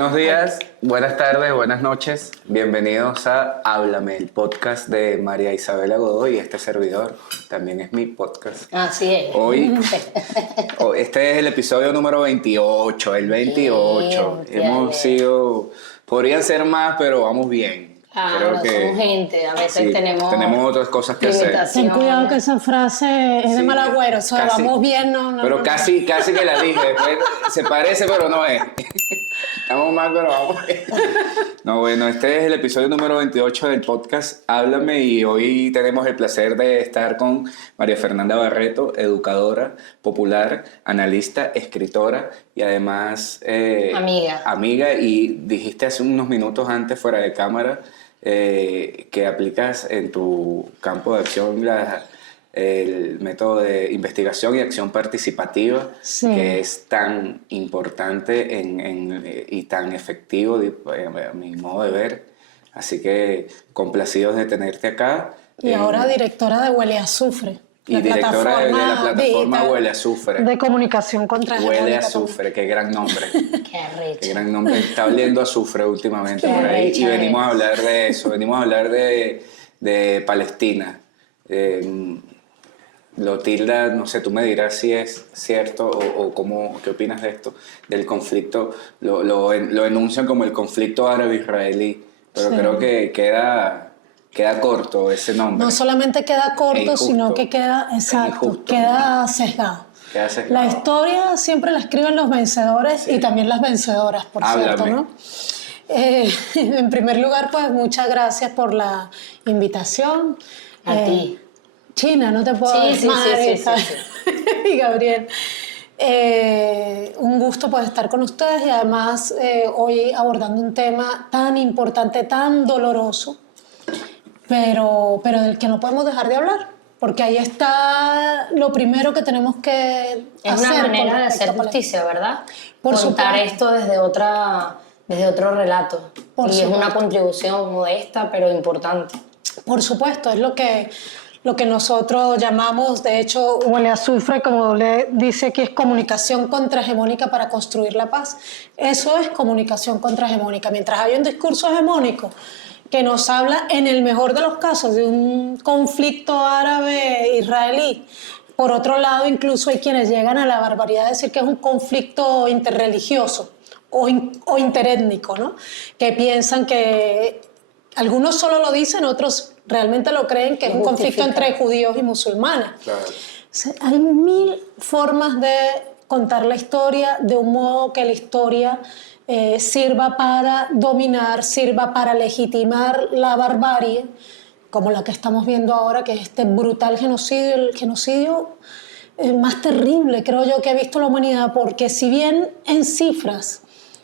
Buenos días, buenas tardes, buenas noches. Bienvenidos a Háblame, el podcast de María Isabela Godoy. Este servidor también es mi podcast. Así es. Hoy, este es el episodio número 28, el 28. Hemos sido, podrían ser más, pero vamos bien. Creo que somos gente, a veces sí, tenemos otras cosas que hacer. Ten cuidado que esa frase es de mal agüero, o sea, casi, vamos bien, no. Pero casi que la dije, después se parece, pero no es. Estamos mal, pero vamos bien. No, bueno, este es el episodio número 28 del podcast Háblame y hoy tenemos el placer de estar con María Fernanda Barreto, educadora popular, analista, escritora y además amiga, y dijiste hace unos minutos antes fuera de cámara que aplicas en tu campo de acción el método de investigación y acción participativa, sí, que es tan importante y tan efectivo a mi modo de ver. Así que complacidos de tenerte acá. Y ahora directora de Huele Azufre. Y directora de la plataforma Huele Azufre. De comunicación contra Huele Azufre, qué gran nombre. Qué gran nombre. Está oliendo azufre últimamente por ahí. Y venimos a hablar de eso, venimos a hablar de Palestina. Lo tilda, no sé, tú me dirás si es cierto o qué opinas de esto, del conflicto. Lo enuncian como el conflicto árabe-israelí, pero sí, creo que queda corto ese nombre. No solamente queda corto, sino que queda sesgado. La historia siempre la escriben los vencedores, sí, y también las vencedoras, por cierto, ¿no? En primer lugar, pues muchas gracias por la invitación. A ti. China, no te puedo decir. Sí. Y Gabriel, un gusto pues estar con ustedes y además hoy abordando un tema tan importante, tan doloroso, pero del que no podemos dejar de hablar, porque ahí está lo primero que tenemos que hacer. Es una manera de hacer justicia, ¿verdad? Contar esto desde otro relato. Es una contribución modesta, pero importante. Por supuesto, es lo que nosotros llamamos, de hecho, Huele Azufre, como le dice aquí, es comunicación contrahegemónica para construir la paz. Eso es comunicación contrahegemónica. Mientras hay un discurso hegemónico que nos habla, en el mejor de los casos, de un conflicto árabe-israelí, por otro lado, incluso hay quienes llegan a la barbaridad de decir que es un conflicto interreligioso o interétnico, ¿no? Que piensan que algunos solo lo dicen, otros realmente lo creen, que es un conflicto entre judíos y musulmanes. Claro. O sea, hay mil formas de contar la historia de un modo que la historia sirva para dominar, sirva para legitimar la barbarie, como la que estamos viendo ahora, que es este brutal genocidio, el genocidio más terrible, creo yo, que ha visto la humanidad, porque si bien en cifras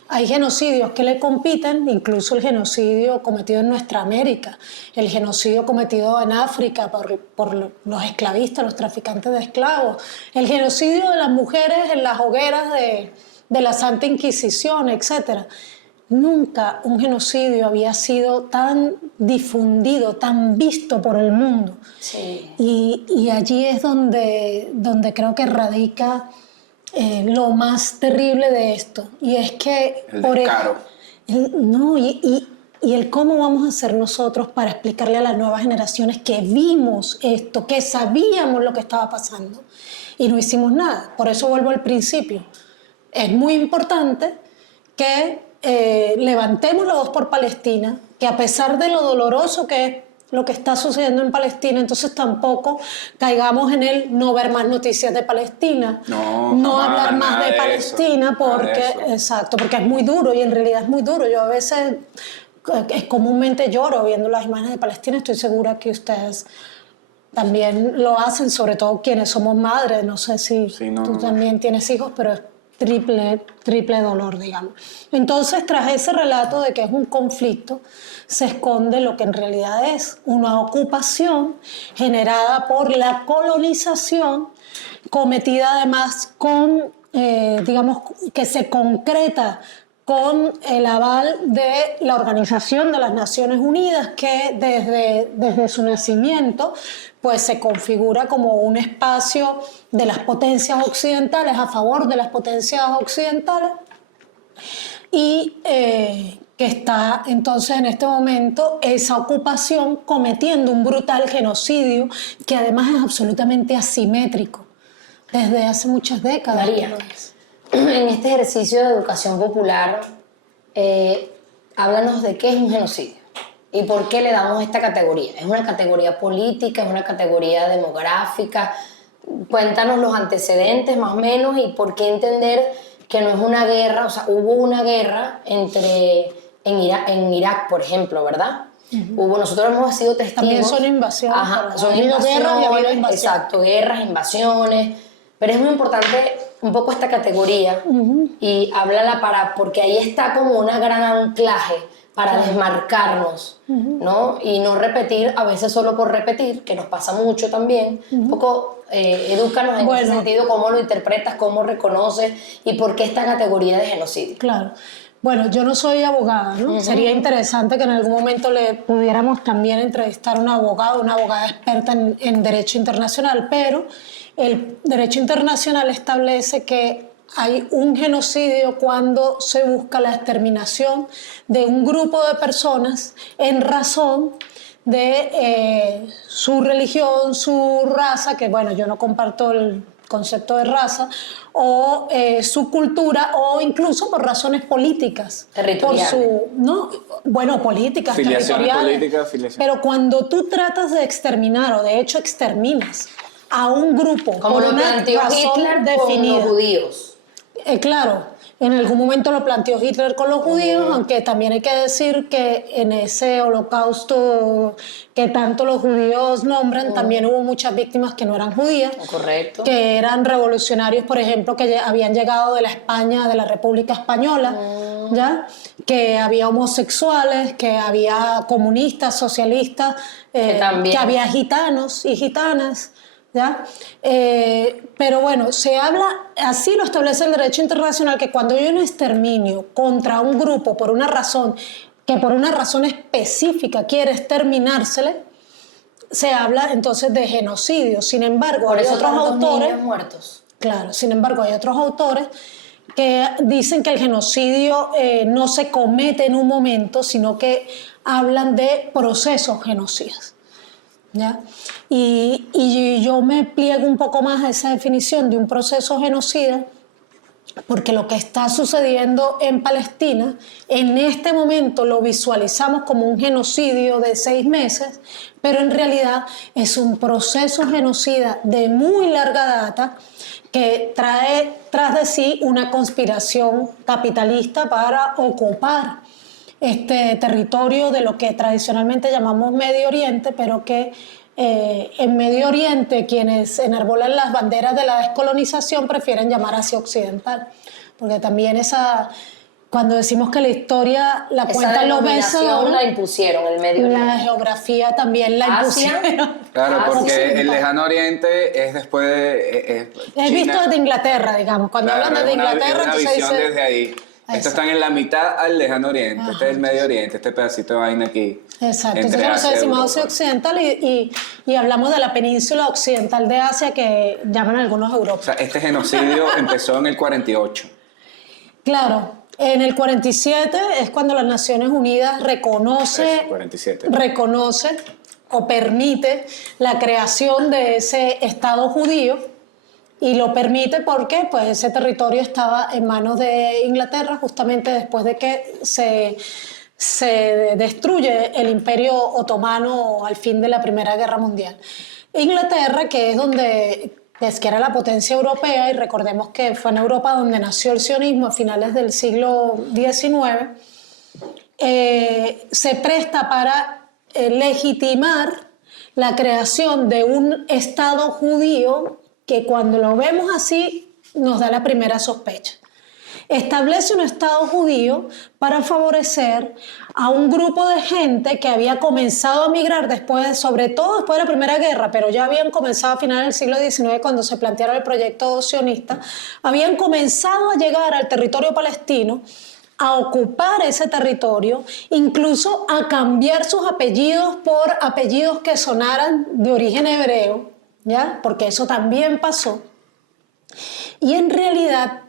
hay genocidios que le compiten, incluso el genocidio cometido en nuestra América, el genocidio cometido en África por los esclavistas, los traficantes de esclavos, el genocidio de las mujeres en las hogueras de la Santa Inquisición, etc. Nunca un genocidio había sido tan difundido, tan visto por el mundo. Sí. Y allí es donde creo que radica lo más terrible de esto, y es que el descaro. Y el cómo vamos a hacer nosotros para explicarle a las nuevas generaciones que vimos esto, que sabíamos lo que estaba pasando y no hicimos nada. Por eso vuelvo al principio. Es muy importante que levantemos la voz por Palestina, que a pesar de lo doloroso que es lo que está sucediendo en Palestina, entonces tampoco caigamos en el no ver más noticias de Palestina, no hablar más de Palestina, porque es muy duro, y en realidad es muy duro. Yo a veces comúnmente lloro viendo las imágenes de Palestina. Estoy segura que ustedes también lo hacen, sobre todo quienes somos madres. No sé si tú también tienes hijos, pero es triple dolor, digamos. Entonces, tras ese relato de que es un conflicto, se esconde lo que en realidad es una ocupación generada por la colonización, cometida además con, digamos, que se concreta con el aval de la Organización de las Naciones Unidas, que desde su nacimiento pues se configura como un espacio de las potencias occidentales, a favor de las potencias occidentales, y que está entonces en este momento esa ocupación cometiendo un brutal genocidio que además es absolutamente asimétrico desde hace muchas décadas. María, en este ejercicio de educación popular, háblanos de qué es un genocidio y por qué le damos esta categoría. ¿Es una categoría política? ¿Es una categoría demográfica? Cuéntanos los antecedentes más o menos y por qué entender que no es una guerra, o sea, hubo una guerra en Irak, por ejemplo, ¿verdad? Nosotros hemos sido testigos. También son invasiones. Ajá, son guerras y ha habido invasiones. exacto, guerras, invasiones. Pero es muy importante un poco esta categoría y háblala porque ahí está como una gran anclaje para desmarcarnos, ¿no? Y no repetir, a veces solo por repetir, que nos pasa mucho también. Un poco edúcanos en ese sentido, cómo lo interpretas, cómo reconoces y por qué esta categoría de genocidio. Claro. Bueno, yo no soy abogada, ¿no? Sería interesante que en algún momento le pudiéramos también entrevistar a un abogado, una abogada experta en derecho internacional, pero el derecho internacional establece que hay un genocidio cuando se busca la exterminación de un grupo de personas en razón de su religión, su raza, que bueno, yo no comparto el concepto de raza, o su cultura, o incluso por razones políticas. Territoriales. Políticas, Filiaciones territoriales. políticas, filiaciones. Pero cuando tú tratas de exterminar, o de hecho exterminas, a un grupo como por lo una planteó razón Hitler definida. con los judíos. Claro, en algún momento lo planteó Hitler con los judíos, aunque también hay que decir que en ese holocausto que tanto los judíos nombran, también hubo muchas víctimas que no eran judías, Correcto. que eran revolucionarios, por ejemplo, que habían llegado de la España, de la República Española, ¿ya? Que había homosexuales, que había comunistas, socialistas, que había gitanos y gitanas, ¿ya? Pero bueno, se habla, así lo establece el derecho internacional, que cuando hay un exterminio contra un grupo por una razón, que por una razón específica quiere exterminársele, se habla entonces de genocidio. Sin embargo, Por hay eso otros autores, niños muertos. claro, sin embargo, hay otros autores que dicen que el genocidio no se comete en un momento, sino que hablan de procesos genocidas, ¿ya? Y yo me pliego un poco más a esa definición de un proceso genocida, porque lo que está sucediendo en Palestina, en este momento lo visualizamos como un genocidio de 6 meses, pero en realidad es un proceso genocida de muy larga data que trae tras de sí una conspiración capitalista para ocupar este territorio de lo que tradicionalmente llamamos Medio Oriente, pero que en Medio Oriente quienes enarbolan las banderas de la descolonización prefieren llamar Asia Occidental, porque también cuando decimos que la historia la cuentan los vencedores, la impusieron el Medio Oriente. La geografía también la impusieron. Claro, porque Occidental. el lejano oriente es después de Es China. visto desde Inglaterra, digamos. Cuando Claro, hablan de Inglaterra, es una entonces visión dice, desde ahí. Estos están en la mitad al lejano oriente. Este es el Medio Oriente, este pedacito de vaina aquí. exacto, entre entonces Asia y decimos Europa. Asia Occidental y hablamos de la península occidental de Asia que llaman algunos O Europa. sea, este genocidio empezó en el 48. Claro, en el 47 es cuando las Naciones Unidas reconoce 47. O permite la creación de ese Estado judío, y lo permite porque pues, ese territorio estaba en manos de Inglaterra justamente después de que se destruye el Imperio Otomano al fin de la Primera Guerra Mundial. Inglaterra, que es donde que era la potencia europea, y recordemos que fue en Europa donde nació el sionismo a finales del siglo XIX, se presta para legitimar la creación de un Estado judío que cuando lo vemos así nos da la primera sospecha. Establece un Estado judío para favorecer a un grupo de gente que había comenzado a migrar sobre todo después de la Primera Guerra, pero ya habían comenzado a finales del siglo XIX cuando se planteara el proyecto sionista, habían comenzado a llegar al territorio palestino, a ocupar ese territorio, incluso a cambiar sus apellidos por apellidos que sonaran de origen hebreo, ¿ya? Porque eso también pasó. Y en realidad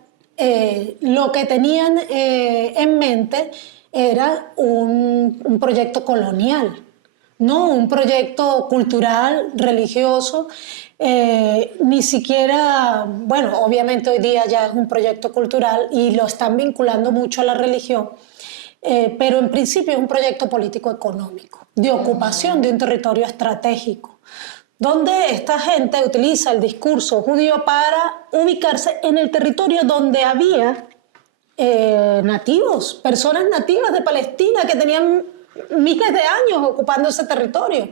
lo que tenían en mente era un proyecto colonial, no un proyecto cultural, religioso, ni siquiera, bueno, obviamente hoy día ya es un proyecto cultural y lo están vinculando mucho a la religión, pero en principio es un proyecto político-económico, de ocupación de un territorio estratégico, donde esta gente utiliza el discurso judío para ubicarse en el territorio donde había nativos, personas nativas de Palestina que tenían miles de años ocupando ese territorio.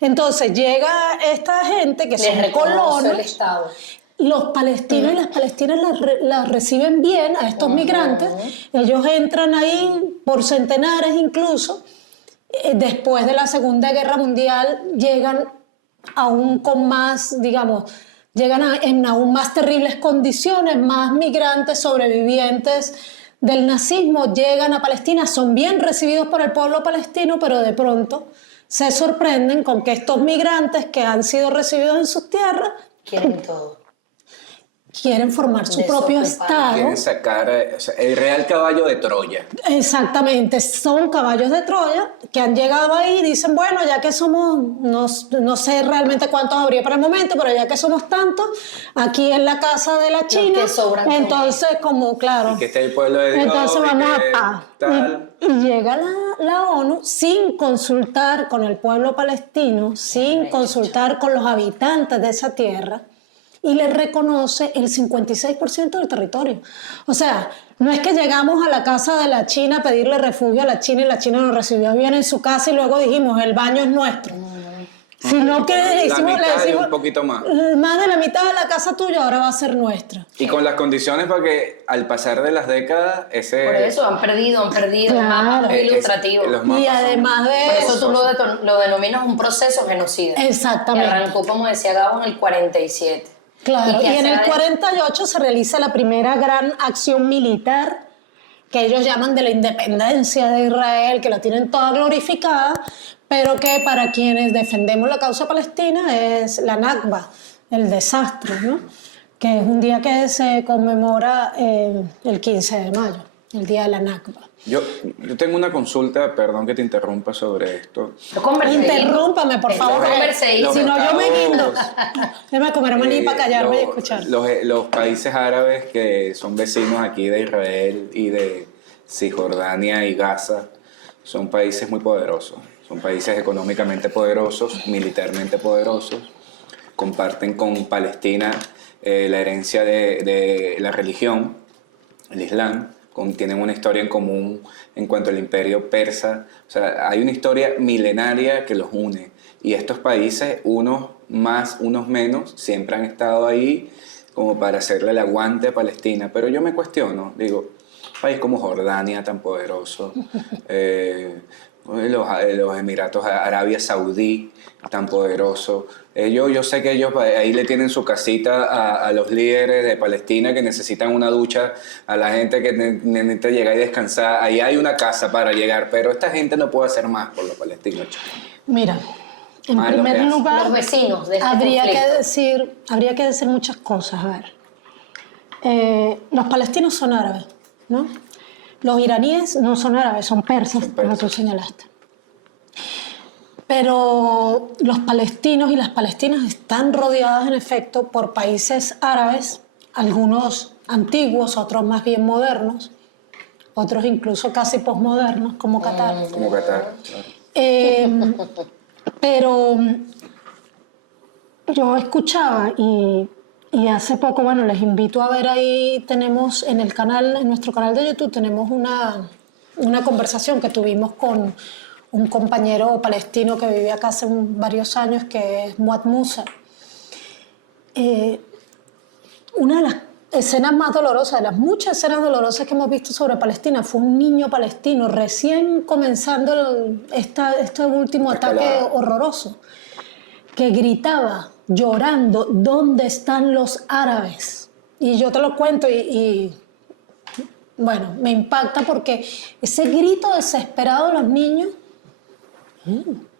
Entonces llega esta gente que son colonos, el Estado. los palestinos y las palestinas las reciben bien a estos migrantes, ellos entran ahí por centenares incluso, después de la Segunda Guerra Mundial llegan aún con más, digamos, en aún más terribles condiciones, más migrantes sobrevivientes del nazismo llegan a Palestina, son bien recibidos por el pueblo palestino, pero de pronto se sorprenden con que estos migrantes que han sido recibidos en sus tierras Quieren todo. quieren formar su propio estado. Quieren sacar o sea, el real caballo de Troya. Exactamente, son caballos de Troya que han llegado ahí y dicen, bueno, ya que somos, no sé realmente cuántos habría para el momento, pero ya que somos tantos, aquí en la casa de la China, que sobran entonces como, claro, Y que esté el pueblo de Dios. entonces y vamos que a paz. tal. Y llega la ONU sin consultar con el pueblo palestino, sin consultar con los habitantes de esa tierra, y le reconoce el 56% del territorio. O sea, no es que llegamos a la casa de la China a pedirle refugio a la China y la China nos recibió bien en su casa y luego dijimos, el baño es nuestro. Sino que La le mitad y decimos, un poquito más. más de la mitad de la casa tuya ahora va a ser nuestra. Y con las condiciones para que al pasar de las décadas, ese... Por eso han perdido. Claro. El mapa muy es- ilustrativo. los mapas Y son- además de Por eso eso, tú lo denominas un proceso genocida. Exactamente. Que arrancó, como decía Gabo, en el 47. claro, que y en hace- el 48 se realiza la primera gran acción militar que ellos llaman de la independencia de Israel, que la tienen toda glorificada, pero que para quienes defendemos la causa palestina es la Nakba, el desastre, ¿no? Que es un día que se conmemora el 15 de mayo, el día de la Nakba. Yo tengo una consulta, perdón que te interrumpa sobre esto. Lo converséis. Interrúmpame, por favor, Lo porque converséis. si no yo me estados- guindo. Déjame comer maní para callarme y Los- escuchar. Los países árabes que son vecinos aquí de Israel y de Cisjordania y Gaza son países muy poderosos. Son países económicamente poderosos, militarmente poderosos. Comparten con Palestina la herencia de la religión, el Islam. Tienen una historia en común en cuanto al imperio persa. O sea, hay una historia milenaria que los une. Y estos países, unos más, unos menos, siempre han estado ahí como para hacerle el aguante a Palestina. Pero yo me cuestiono, digo, un país como Jordania tan poderoso, los Emiratos, Arabia Saudí tan poderoso. Yo sé que ellos ahí le tienen su casita a los líderes de Palestina que necesitan una ducha, a la gente que necesita llegar y descansar. Ahí hay una casa para llegar, pero esta gente no puede hacer más por los palestinos. Mira, en Mal lo que primer hacen. lugar, Los vecinos de este habría conflicto. que decir muchas cosas. A ver, los palestinos son árabes, ¿no? Los iraníes no son árabes, son persas, como tú señalaste. Pero los palestinos y las palestinas están rodeadas, en efecto, por países árabes, algunos antiguos, otros más bien modernos, otros incluso casi posmodernos, como Qatar. Como Qatar. Claro. Pero yo escuchaba y hace poco, bueno, les invito a ver ahí, tenemos en el canal, en nuestro canal de YouTube, tenemos una conversación que tuvimos con un compañero palestino que vivía acá hace varios años, que es Muad Musa. Una de las escenas más dolorosas, de las muchas escenas dolorosas que hemos visto sobre Palestina, fue un niño palestino recién comenzando este último ataque horroroso, que gritaba llorando, ¿dónde están los árabes? Y yo te lo cuento y bueno, me impacta porque ese grito desesperado de los niños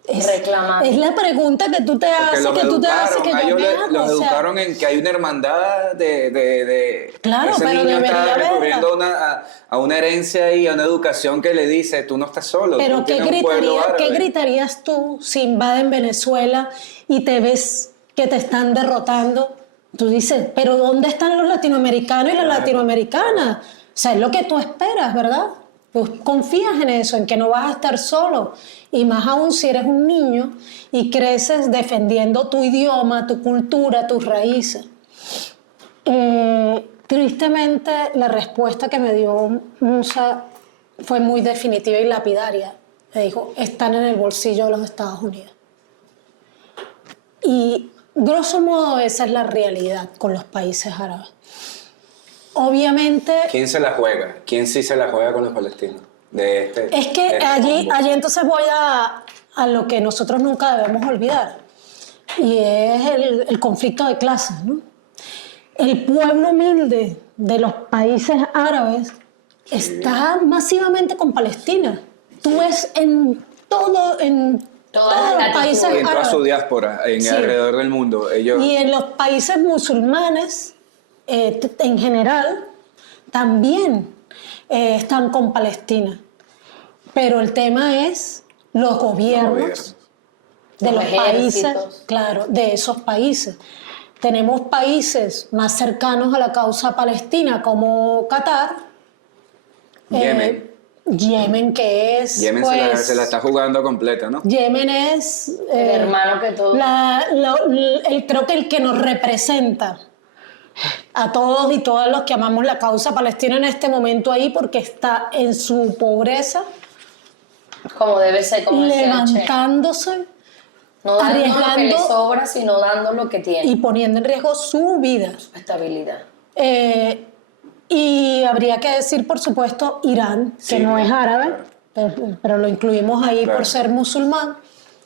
Reclamando. Es la pregunta que tú te Porque haces, los que tú te haces, educaron, que a yo ellos me hago. los O sea, educaron en que hay una hermandad de Claro, ese pero niño debería está recurriendo haberla. a una herencia y a una educación que le dice, tú no estás solo, pero tú tienes un pueblo ¿qué árabe. gritarías tú si invaden Venezuela y te ves que te están derrotando? Tú dices, pero ¿dónde están los latinoamericanos y las Claro, latinoamericanas? O sea, es lo que tú esperas, ¿verdad? Pues confías en eso, en que no vas a estar solo. Y más aún si eres un niño y creces defendiendo tu idioma, tu cultura, tus raíces. Tristemente, la respuesta que me dio Musa fue muy definitiva y lapidaria. Me dijo, están en el bolsillo de los Estados Unidos. Y grosso modo esa es la realidad con los países árabes. Obviamente, ¿Quién se la juega? ¿Quién sí se la juega con los palestinos? es que allí entonces voy a lo que nosotros nunca debemos olvidar. Y es el conflicto de clases, ¿no? El pueblo humilde de los países árabes está masivamente con Palestina. Tú ves en todos los países Y en toda árabes. su diáspora, Sí. alrededor del mundo. Ellos, Y en los países musulmanes, en general, también están con Palestina. Pero el tema es los gobiernos de Los los países, ejércitos. claro, de esos países. Tenemos países más cercanos a la causa palestina como Qatar, Yemen. Yemen que es, Yemen pues, se la está jugando completa, ¿no? Yemen es El hermano que todo. creo que el que nos representa a todos y todas los que amamos la causa palestina en este momento ahí, porque está en su pobreza, Como debe ser, como decía el Che. levantándose No dando lo que le arriesgando sobra, sino dando lo que tiene. y poniendo en riesgo su vida. Estabilidad. Y habría que decir, por supuesto, Irán, que Sí, no es árabe, claro. pero lo incluimos ahí Claro. por ser musulmán.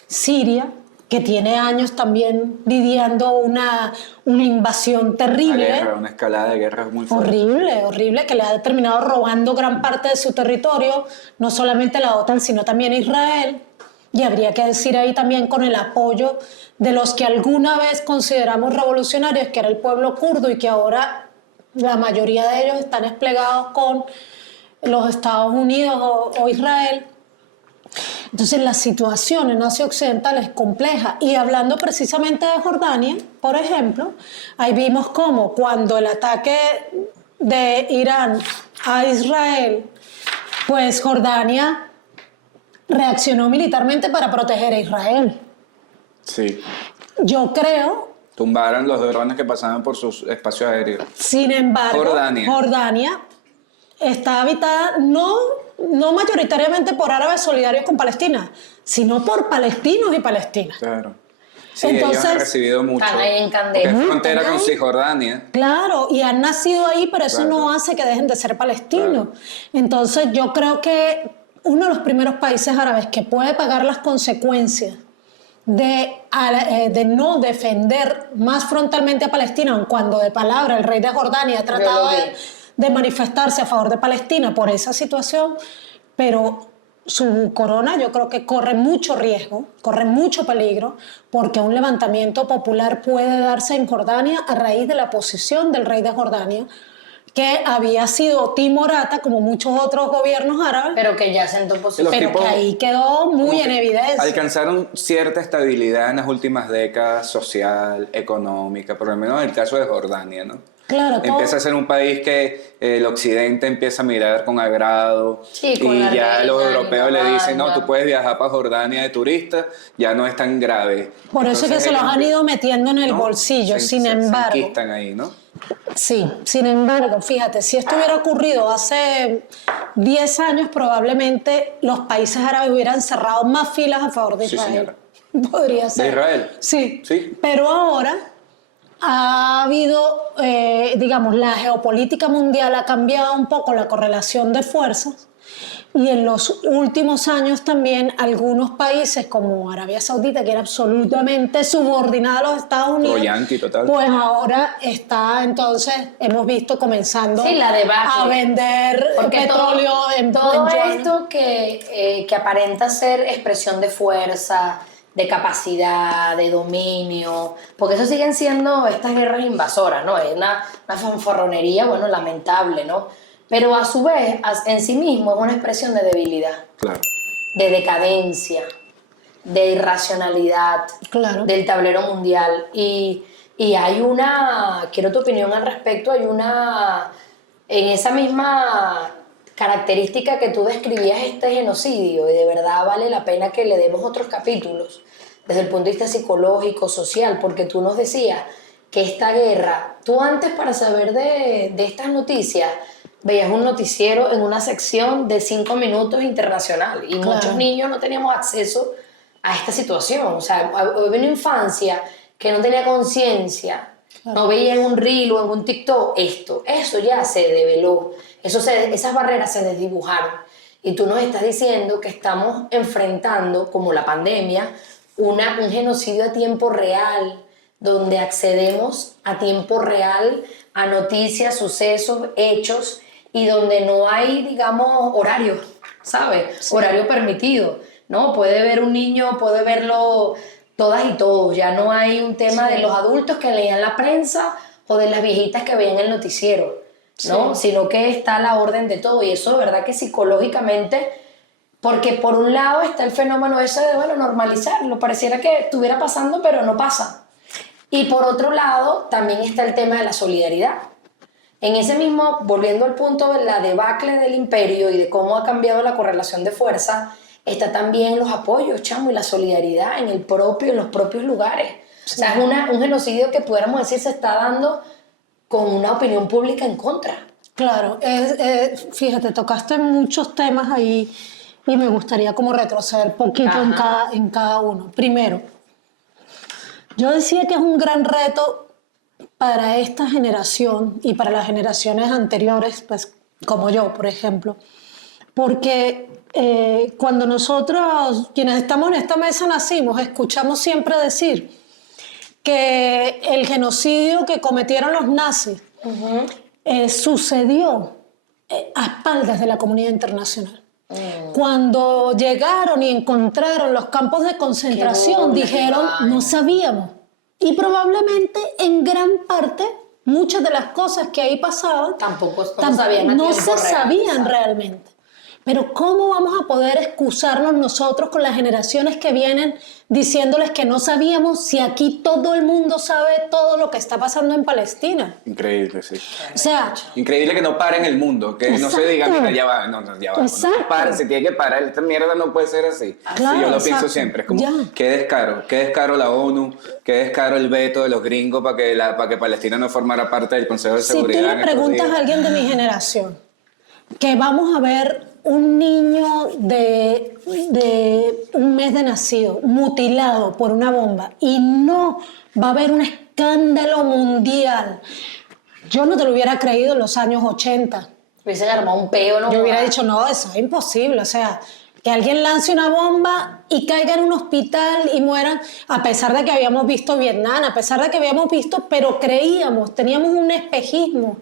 Siria, que tiene años también lidiando una invasión terrible. Una escalada de guerra muy fuerte. Horrible, horrible, que le ha terminado robando gran parte de su territorio, no solamente la OTAN, sino también Israel. Y habría que decir ahí también con el apoyo de los que alguna vez consideramos revolucionarios, que era el pueblo kurdo y que ahora la mayoría de ellos están desplegados con los Estados Unidos o Israel. Entonces la situación en Asia Occidental es compleja. Y hablando precisamente de Jordania, por ejemplo, ahí vimos cómo cuando el ataque de Irán a Israel, pues Jordania reaccionó militarmente para proteger a Israel. Sí. Yo creo, Tumbaron los drones que pasaban por sus espacios aéreos. sin embargo, Jordania está habitada no mayoritariamente por árabes solidarios con Palestina, sino por palestinos y palestinas. Claro. Sí, Entonces, ellos han recibido mucho. están ahí en Porque candela. es frontera con Están ahí. Cisjordania. Claro, y han nacido ahí, pero eso Claro. no hace que dejen de ser palestinos. Claro. Entonces yo creo que uno de los primeros países árabes que puede pagar las consecuencias de no defender más frontalmente a Palestina, aun cuando de palabra el rey de Jordania ha tratado Yo lo vi. de manifestarse a favor de Palestina por esa situación, pero su corona yo creo que corre mucho riesgo, corre mucho peligro, porque un levantamiento popular puede darse en Jordania a raíz de la posición del rey de Jordania, que había sido timorata, como muchos otros gobiernos árabes, Pero que ya sentó posición. Los pero tipos- que ahí quedó muy Como en que evidencia. Alcanzaron cierta estabilidad en las últimas décadas, social, económica, por lo menos en el caso de Jordania, ¿no? Claro, todo- Empieza a ser un país que el occidente empieza a mirar con agrado Sí, con y la ya los reina, europeos le dicen, no, Dinamarca. tú puedes viajar para Jordania de turista, ya no es tan grave. Por eso es que Entonces, se los ellos han ido metiendo en el ¿no? bolsillo, sin Se embargo. enquistan ahí, ¿no? Sí, sin embargo, fíjate, si esto hubiera ocurrido hace 10 años, probablemente los países árabes hubieran cerrado más filas a favor de Sí, Israel. señora. Podría ser. Israel? Sí. Sí. Pero ahora ha habido, digamos, la geopolítica mundial ha cambiado un poco la correlación de fuerzas Y en los últimos años también algunos países como Arabia Saudita, que era absolutamente subordinada a los Estados Unidos, Pro-yanqui total. pues ahora está, entonces, hemos visto comenzando Sí, la debacle. a vender Porque petróleo todo yuan. esto que aparenta ser expresión de fuerza, de capacidad, de dominio, porque eso siguen siendo estas guerras invasoras, ¿no? Es una fanfarronería, bueno, lamentable, ¿no? Pero a su vez, en sí mismo es una expresión de debilidad, Claro. de decadencia, de irracionalidad, Claro. del tablero mundial. Y hay quiero tu opinión al respecto, en esa misma característica que tú describías este genocidio, y de verdad vale la pena que le demos otros capítulos, desde el punto de vista psicológico, social, porque tú nos decías que esta guerra, tú antes para saber de estas noticias, veías un noticiero en una sección de 5 minutos internacional, y Claro. muchos niños no teníamos acceso a esta situación. O sea, había una infancia que no tenía conciencia, Claro. no veía en un reel o en un TikTok eso ya se develó, esas barreras se desdibujaron. Y tú nos estás diciendo que estamos enfrentando, como la pandemia, un genocidio a tiempo real, donde accedemos a tiempo real a noticias, sucesos, hechos, y donde no hay, digamos, horario, ¿sabes? Sí. Horario permitido, ¿no? Puede ver un niño, puede verlo todas y todos. Ya no hay un tema Sí. de los adultos que leían la prensa o de las viejitas que veían el noticiero, ¿no? Sí. Sino que está a la orden de todo. Y eso de verdad que psicológicamente, porque por un lado está el fenómeno ese de, bueno, normalizarlo, pareciera que estuviera pasando, pero no pasa. Y por otro lado, también está el tema de la solidaridad. En ese mismo, volviendo al punto de la debacle del imperio y de cómo ha cambiado la correlación de fuerza, está también los apoyos, chamo, y la solidaridad en los propios lugares. Sí. O sea, es un genocidio que pudiéramos decir se está dando con una opinión pública en contra. Claro, fíjate, tocaste muchos temas ahí y me gustaría como retroceder poquito en cada uno. Primero, yo decía que es un gran reto para esta generación y para las generaciones anteriores, pues como yo, por ejemplo, porque cuando nosotros, quienes estamos en esta mesa, nacimos, escuchamos siempre decir que el genocidio que cometieron los nazis sucedió a espaldas de la comunidad internacional. Cuando llegaron y encontraron los campos de concentración, Qué dijeron, vaina. no sabíamos. Y probablemente en gran parte muchas de las cosas que ahí pasaban Tampoco sabían a no tiempo se real, sabían exacto. realmente. Pero ¿cómo vamos a poder excusarnos nosotros con las generaciones que vienen diciéndoles que no sabíamos si aquí todo el mundo sabe todo lo que está pasando en Palestina? Increíble, sí. O sea, Increíble que no paren el mundo, que no se diga, Exacto. mira, ya va, no, ya va. Exacto. No para, se tiene que parar, esta mierda no puede ser así. Claro, y yo lo exacto. pienso siempre, es como, Ya. qué descaro la ONU, qué descaro el veto de los gringos para que Palestina no formara parte del Consejo de si tú Seguridad. le en estos preguntas días. a alguien de mi generación que vamos a ver un niño de un mes de nacido mutilado por una bomba y no va a haber un escándalo mundial, yo no te lo hubiera creído en los años 80. Hubiesen armado un peo, ¿no? Yo hubiera dicho, no, eso es imposible. O sea, que alguien lance una bomba y caiga en un hospital y mueran, a pesar de que habíamos visto Vietnam, a pesar de que habíamos visto, pero creíamos, teníamos un espejismo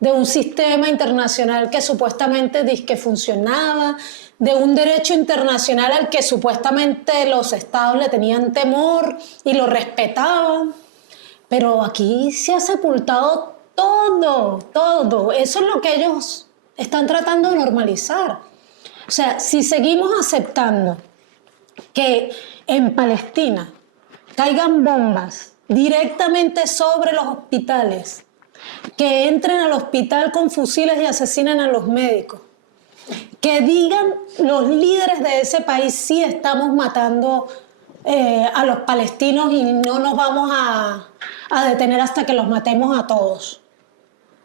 de un sistema internacional que supuestamente dizque funcionaba, de un derecho internacional al que supuestamente los estados le tenían temor y lo respetaban. Pero aquí se ha sepultado todo. Eso es lo que ellos están tratando de normalizar. O sea, si seguimos aceptando que en Palestina caigan bombas directamente sobre los hospitales, que entren al hospital con fusiles y asesinen a los médicos, que digan los líderes de ese país, sí estamos matando a los palestinos y no nos vamos a detener hasta que los matemos a todos.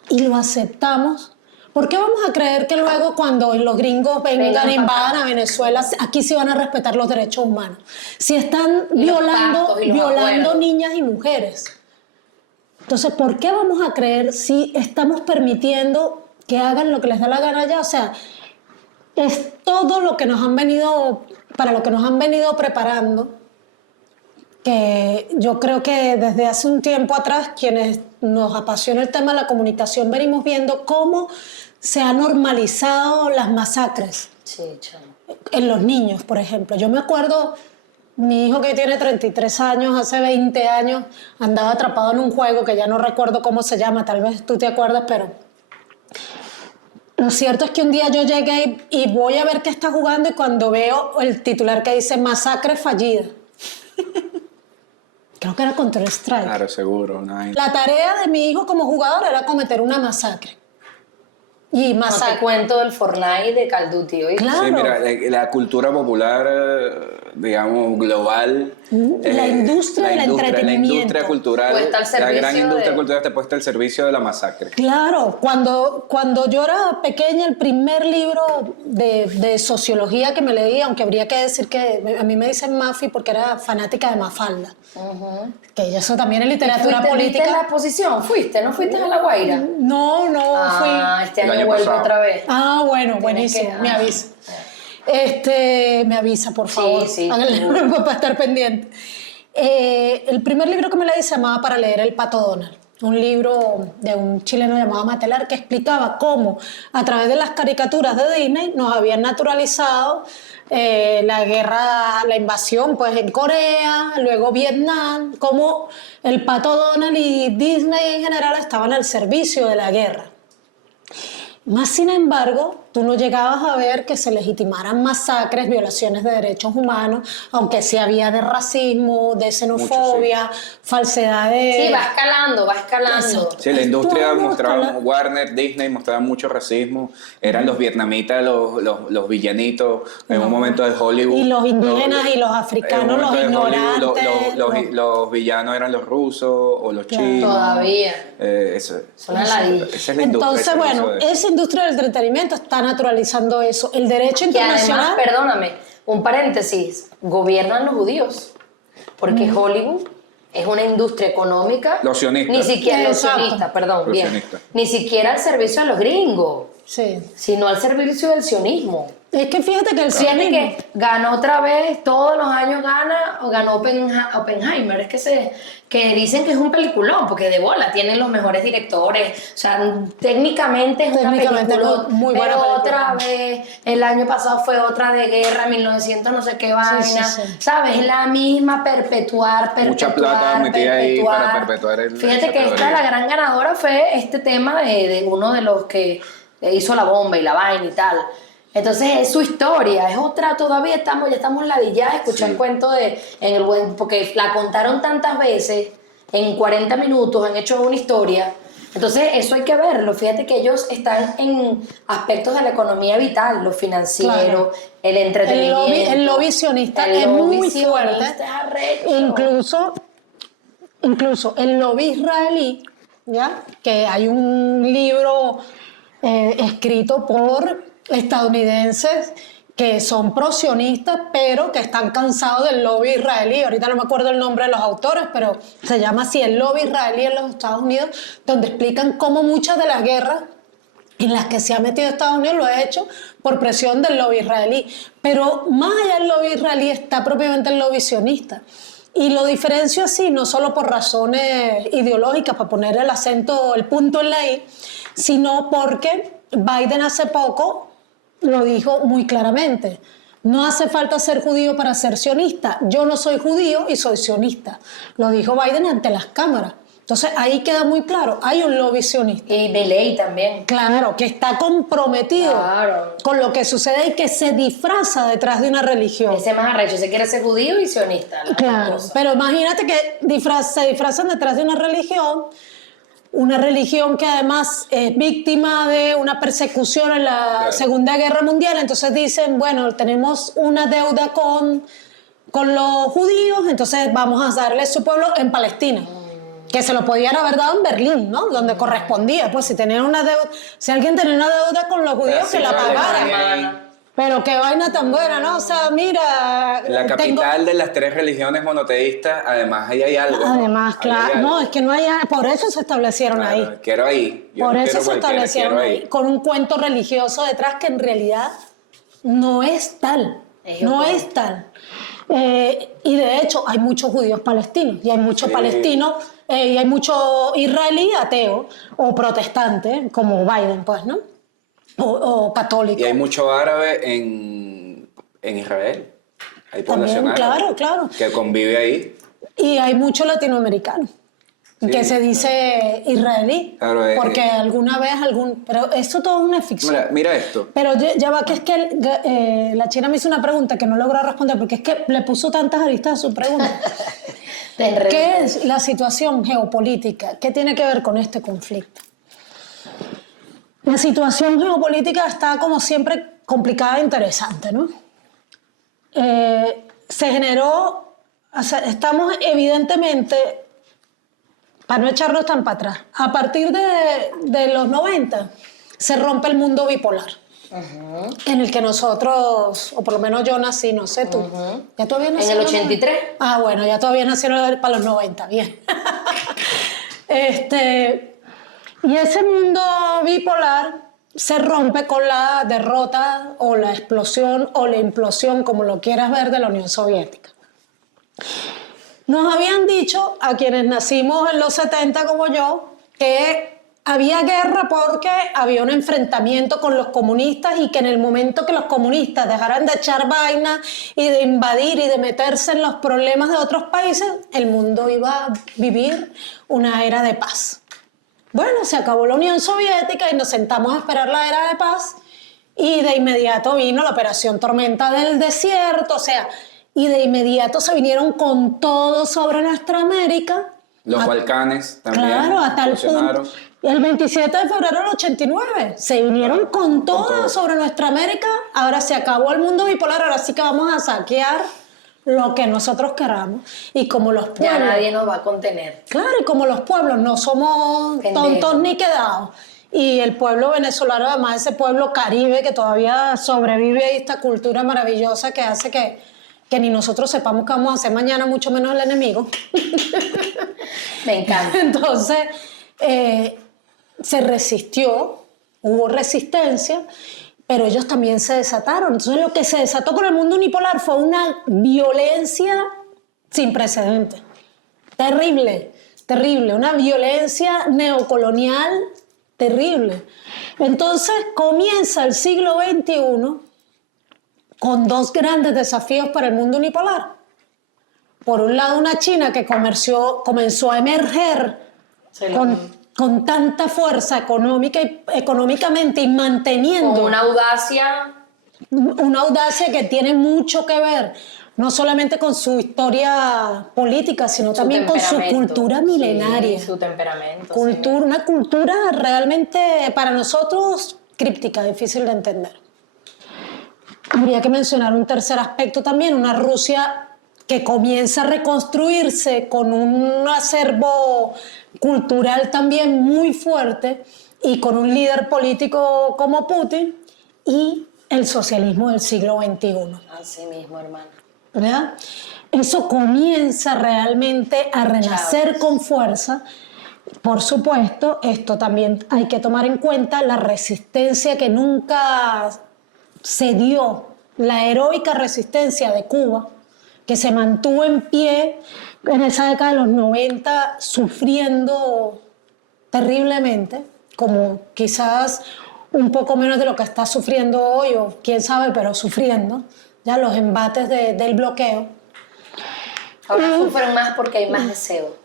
Y lo aceptamos. ¿Por qué vamos a creer que luego cuando los gringos vengan e invadan a Venezuela, aquí sí van a respetar los derechos humanos? Si están Y los violando pactos y los acuerdos. niñas y mujeres. Entonces, ¿por qué vamos a creer si estamos permitiendo que hagan lo que les da la gana allá? O sea, es todo lo que nos han venido, para lo que nos han venido preparando, que yo creo que desde hace un tiempo atrás, quienes nos apasiona el tema de la comunicación, venimos viendo cómo se han normalizado las masacres Sí, chamo. en los niños, por ejemplo. Yo me acuerdo, mi hijo que tiene 33 años, hace 20 años, andaba atrapado en un juego que ya no recuerdo cómo se llama, tal vez tú te acuerdas, pero lo cierto es que un día yo llegué y voy a ver qué está jugando y cuando veo el titular que dice masacre fallida. Creo que era Counter-Strike. Claro, seguro. No. La tarea de mi hijo como jugador era cometer una masacre. Y No te masacre. cuento del Fortnite de Call of Duty, ¿oíste? Claro. Sí, mira, la cultura popular, digamos, global. La industria del La entretenimiento. industria cultural, Puesta al la gran servicio industria de- cultural te puesta al servicio de la masacre. Claro, cuando yo era pequeña, el primer libro de sociología que me leí, aunque habría que decir que a mí me dicen Mafi porque era fanática de Mafalda, que eso también es literatura ¿Viste política. la exposición? ¿Fuiste? ¿No fuiste a La Guaira? No Ah, fui. este El año año vuelvo pasado. otra vez. Ah, bueno, Tienes buenísimo, que- me ah. avisa. Me avisa, por Sí, favor, sí, háganle para estar pendiente. El primer libro que me leí se llamaba Para leer el Pato Donald, un libro de un chileno llamado Matelar que explicaba cómo a través de las caricaturas de Disney nos habían naturalizado la guerra, la invasión pues en Corea, luego Vietnam, cómo el Pato Donald y Disney en general estaban al servicio de la guerra. Más sin embargo, tú no llegabas a ver que se legitimaran masacres, violaciones de derechos humanos, aunque sí había de racismo, de xenofobia, falsedad de... Sí, va escalando, va escalando. Exacto. Sí, la industria Todo mostraba, escala- Warner, Disney mostraban mucho racismo. Eran los vietnamitas los villanitos en un momento de Hollywood. Y los indígenas y los en un africanos, los momento de Hollywood, ignorantes. los villanos eran los rusos o los Claro. chinos. Todavía. Esa Son ladilla. es la industria. Entonces, al bueno, servicio de eso. esa industria del entretenimiento está naturalizando eso. El derecho Que además, internacional... perdóname, un paréntesis, gobiernan los judíos. Porque Hollywood es una industria económica. Los sionistas. Ni siquiera los Exacto. sionistas, perdón, Los bien. sionistas. Ni siquiera al servicio de los gringos, Sí. sino al servicio del sionismo. Es que fíjate que el Fíjate sionismo- que ganó otra vez, todos los años gana, o ganó Oppenheimer, es que dicen que es un peliculón, porque de bola, tienen los mejores directores, o sea, técnicamente es una Técnicamente película, muy buena pero película. otra vez, el año pasado fue otra de guerra, 1900 no sé qué vaina, sí. ¿sabes? Es la misma, perpetuar, Mucha plata metida ahí para perpetuar Fíjate esa que esta, teoría. la gran ganadora fue este tema de uno de los que hizo la bomba y la vaina y tal. Entonces es su historia, es otra, todavía ya estamos ladilladas de escuchar Sí. el cuento porque la contaron tantas veces, en 40 minutos han hecho una historia. Entonces eso hay que verlo, fíjate que ellos están en aspectos de la economía vital, lo financiero, Claro. el entretenimiento. El lobby sionista El es lobby muy sionista fuerte. es arrecho. Incluso el lobby israelí, ¿ya? Que hay un libro escrito por estadounidenses que son prosionistas, pero que están cansados del lobby israelí. Ahorita no me acuerdo el nombre de los autores, pero se llama así, el lobby israelí en los Estados Unidos, donde explican cómo muchas de las guerras en las que se ha metido Estados Unidos lo ha hecho por presión del lobby israelí. Pero más allá del lobby israelí está propiamente el lobby sionista. Y lo diferencio así, no solo por razones ideológicas, para poner el acento, el punto en la I, sino porque Biden hace poco lo dijo muy claramente. No hace falta ser judío para ser sionista. Yo no soy judío y soy sionista. Lo dijo Biden ante las cámaras. Entonces ahí queda muy claro, hay un lobby sionista. Y Milei también. Claro, que está comprometido Claro. con lo que sucede y que se disfraza detrás de una religión. Ese más arrecho, se quiere ser judío y sionista. las dos Claro, cosas. pero imagínate que se disfrazan detrás de una religión que además es víctima de una persecución en la Claro. Segunda Guerra Mundial, entonces dicen, bueno, tenemos una deuda con los judíos, entonces vamos a darle su pueblo en Palestina. Que se lo podían haber dado en Berlín, ¿no? Donde correspondía. Pues si tenían una deuda, si alguien tenía una deuda con los judíos, Así que la que pagara. Alemania Pero qué vaina tan buena, ¿no? O sea, mira. La capital de las tres religiones monoteístas, además ahí hay algo. ¿no? Además, Ahí hay claro. algo. No, es que no hay. Por eso se establecieron Claro, ahí. Quiero ahí. Yo Por no eso quiero se cualquiera, establecieron quiero ahí. Con un cuento religioso detrás que en realidad no es tal, no es tal. Y de hecho hay muchos judíos palestinos y hay muchos palestinos y hay mucho israelí ateo o protestante como Biden, pues, ¿no? O católico. Y hay mucho árabe en Israel. Hay población También, árabe claro. que convive ahí. Y hay mucho latinoamericano que se dice israelí, Claro, porque alguna vez pero eso todo es una ficción. Mira esto. Pero ya va que es que la China me hizo una pregunta que no logró responder porque es que le puso tantas aristas a su pregunta. ¿Qué es la situación geopolítica? ¿Qué tiene que ver con este conflicto? La situación geopolítica está como siempre complicada e interesante, ¿no? Se generó, o sea, estamos evidentemente, para no echarnos tan para atrás, a partir de los 90 se rompe el mundo bipolar, en el que nosotros, o por lo menos yo nací, no sé tú, ¿ya tú habías nacido? En el 83. Ah, bueno, ya todavía nacieron para los 90, bien. Y ese mundo bipolar se rompe con la derrota o la explosión o la implosión, como lo quieras ver, de la Unión Soviética. Nos habían dicho, a quienes nacimos en los 70 como yo, que había guerra porque había un enfrentamiento con los comunistas y que en el momento que los comunistas dejaran de echar vaina y de invadir y de meterse en los problemas de otros países, el mundo iba a vivir una era de paz. Bueno, se acabó la Unión Soviética y nos sentamos a esperar la era de paz y de inmediato vino la Operación Tormenta del Desierto, o sea, y de inmediato se vinieron con todo sobre nuestra América. Los Balcanes también. Claro, a tal punto. El 27 de febrero del 89 se vinieron con todo sobre nuestra América. Ahora se acabó el mundo bipolar, ahora sí que vamos a saquear lo que nosotros queramos. Y como los pueblos... Ya nadie nos va a contener. Claro, y como los pueblos no somos tontos ni quedados, y el pueblo venezolano, además ese pueblo caribe que todavía sobrevive, y esta cultura maravillosa que hace que ni nosotros sepamos qué vamos a hacer mañana, mucho menos el enemigo. Me encanta. Entonces, se resistió, hubo resistencia, pero ellos también se desataron. Entonces, lo que se desató con el mundo unipolar fue una violencia sin precedentes. Terrible, terrible. Una violencia neocolonial terrible. Entonces, comienza el siglo XXI con dos grandes desafíos para el mundo unipolar. Por un lado, una China que comenzó a emerger con tanta fuerza económicamente y manteniendo... Con una audacia. Una audacia que tiene mucho que ver, no solamente con su historia política, sino también con su cultura milenaria. Sí, su temperamento. Una cultura realmente para nosotros críptica, difícil de entender. Habría que mencionar un tercer aspecto también, una Rusia que comienza a reconstruirse con un acervo cultural también muy fuerte y con un líder político como Putin y el socialismo del siglo XXI. Así mismo, hermano. ¿Verdad? Eso comienza realmente a renacer con fuerza. Por supuesto, esto también hay que tomar en cuenta la resistencia que nunca se dio, la heroica resistencia de Cuba, que se mantuvo en pie en esa década de los 90, sufriendo terriblemente, como quizás un poco menos de lo que está sufriendo hoy, o quién sabe, pero sufriendo, ya los embates del bloqueo. Ahora sufren más porque hay más deseo.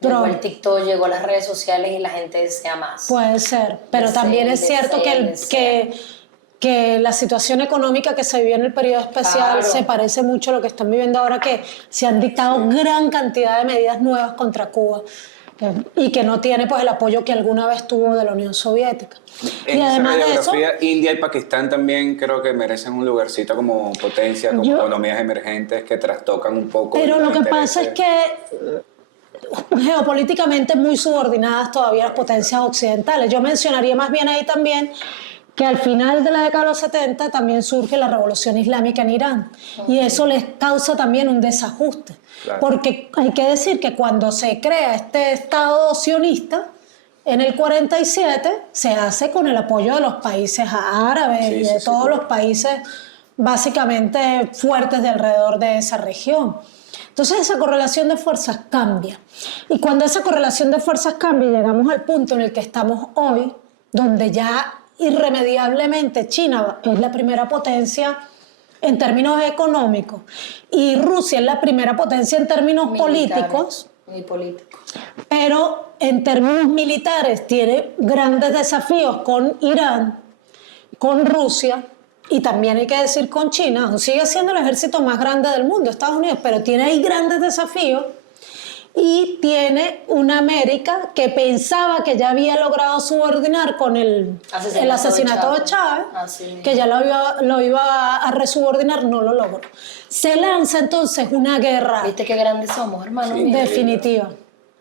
Llegó el TikTok, llegó las redes sociales y la gente desea más. Puede ser, pero también es cierto que la situación económica que se vivió en el periodo especial se parece mucho a lo que están viviendo ahora, que se han dictado gran cantidad de medidas nuevas contra Cuba y que no tiene pues el apoyo que alguna vez tuvo de la Unión Soviética. En y además esa de eso, radiografía, India y Pakistán también creo que merecen un lugarcito como potencia, como economías emergentes que trastocan un poco. Pero lo que pasa es que geopolíticamente muy subordinadas todavía a las potencias occidentales. Yo mencionaría más bien ahí también que al final de la década de los 70 también surge la revolución islámica en Irán y eso les causa también un desajuste, porque hay que decir que cuando se crea este Estado sionista en el 47 se hace con el apoyo de los países árabes y de todos los países básicamente fuertes de alrededor de esa región. Entonces esa correlación de fuerzas cambia. Y cuando esa correlación de fuerzas cambia, llegamos al punto en el que estamos hoy, donde ya irremediablemente China es la primera potencia en términos económicos y Rusia es la primera potencia en términos políticos. Muy político. Pero en términos militares tiene grandes desafíos con Irán, con Rusia y también hay que decir con China. Sigue siendo el ejército más grande del mundo, Estados Unidos, pero tiene ahí grandes desafíos y tiene una América que pensaba que ya había logrado subordinar con el asesinato de Chávez, que ya lo iba a resubordinar, no lo logró. Se lanza entonces una guerra. ¿Viste qué grandes somos, hermano? Sí, definitiva.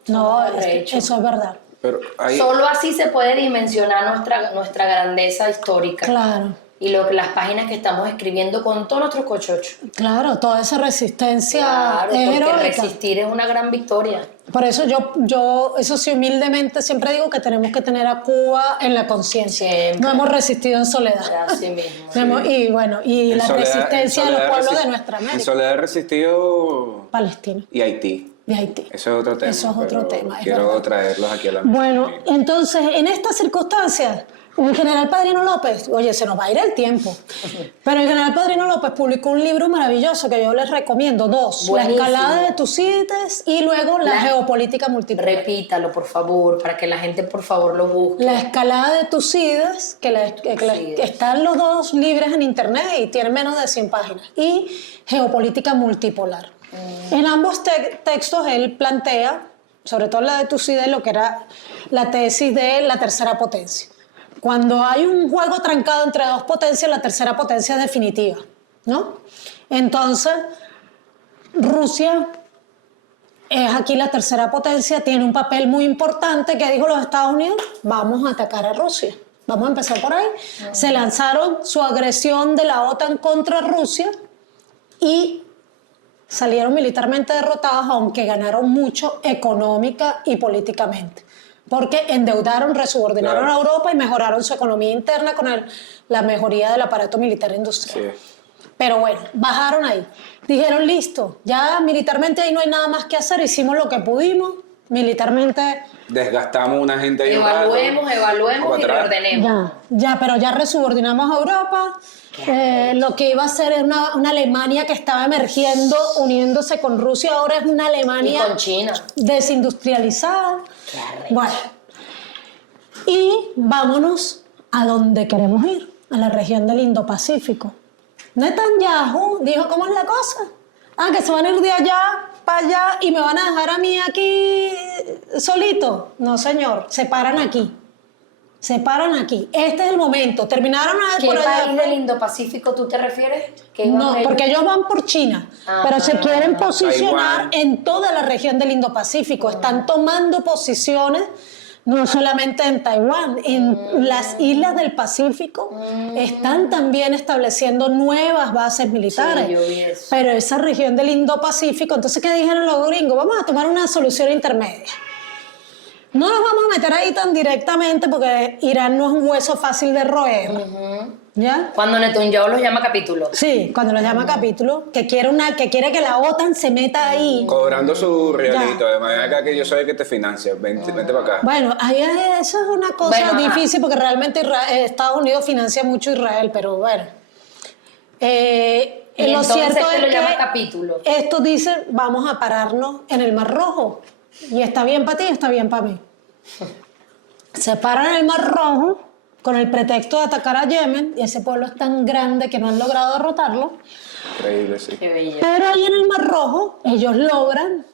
No, eso es verdad. Pero solo así se puede dimensionar nuestra grandeza histórica. Claro. Y las páginas que estamos escribiendo con todos nuestros cochochos. Claro, toda esa resistencia Claro, es porque heroica. resistir es una gran victoria. Por eso yo, eso sí, humildemente siempre digo que tenemos que tener a Cuba en la conciencia. Siempre. No hemos resistido en soledad. Así mismo. Y bueno, y la resistencia de los pueblos de nuestra América. En soledad resistido Palestina y Haití. y Haití. Eso es otro tema. Eso es otro pero tema, es Quiero verdad. traerlos aquí a la mesa. Bueno, entonces, en estas circunstancias, el general Padrino López, oye, se nos va a ir el tiempo, pero el general Padrino López publicó un libro maravilloso que yo les recomiendo, dos, Buenísimo. La escalada de Tucídides y luego la geopolítica multipolar. Repítalo, por favor, para que la gente, por favor, lo busque. La escalada de Tucídides, que están los dos libres en internet y tienen menos de 100 páginas, y geopolítica multipolar. En ambos textos él plantea, sobre todo la de Tucídides, lo que era la tesis de la tercera potencia. Cuando hay un juego trancado entre dos potencias, la tercera potencia es definitiva, ¿no? Entonces, Rusia es aquí la tercera potencia, tiene un papel muy importante que dijo los Estados Unidos, vamos a atacar a Rusia. Vamos a empezar por ahí. Se lanzaron su agresión de la OTAN contra Rusia y salieron militarmente derrotados, aunque ganaron mucho económica y políticamente. Porque endeudaron, resubordinaron a Europa y mejoraron su economía interna con la mejoría del aparato militar industrial. Sí. Pero bueno, bajaron ahí. Dijeron, listo, ya militarmente ahí no hay nada más que hacer, hicimos lo que pudimos, militarmente... Desgastamos una gente ahí Evaluemos y atrás. reordenemos. Pero ya resubordinamos a Europa. Lo que iba a ser una Alemania que estaba emergiendo, uniéndose con Rusia, ahora es una Y Alemania con China. desindustrializada. Bueno, y vámonos a donde queremos ir, a la región del Indo-Pacífico. Netanyahu dijo, ¿cómo es la cosa? Que se van a ir de allá para allá y me van a dejar a mí aquí solito. No, señor, se paran aquí. Se paran aquí. Este es el momento. Terminaron ¿Qué por allá. país del Indo-Pacífico tú te refieres? No, porque ellos van por China, pero se quieren posicionar Taiwán. en toda la región del Indo-Pacífico. Están tomando posiciones no solamente en Taiwán, en las islas del Pacífico están también estableciendo nuevas bases militares. Sí, yo vi eso. Pero esa región del Indo-Pacífico, entonces, ¿qué dijeron los gringos? Vamos a tomar una solución intermedia. No nos vamos a meter ahí tan directamente porque Irán no es un hueso fácil de roer. ¿Ya? Cuando Netanyahu los llama capítulo. Sí, cuando lo llama capítulo, que quiere que la OTAN se meta ahí. Cobrando su realito, de manera que yo soy el que te financia. Vente para acá. Bueno, ahí eso es una cosa difícil porque realmente Estados Unidos financia mucho a Israel, pero bueno. Y lo entonces cierto lo es llama que capítulo. estos dicen, vamos a pararnos en el Mar Rojo. Y está bien para ti, está bien para mí. Se paran en el Mar Rojo con el pretexto de atacar a Yemen, y ese pueblo es tan grande que no han logrado derrotarlo. Increíble, sí. Qué bello. Pero ahí en el Mar Rojo ellos logran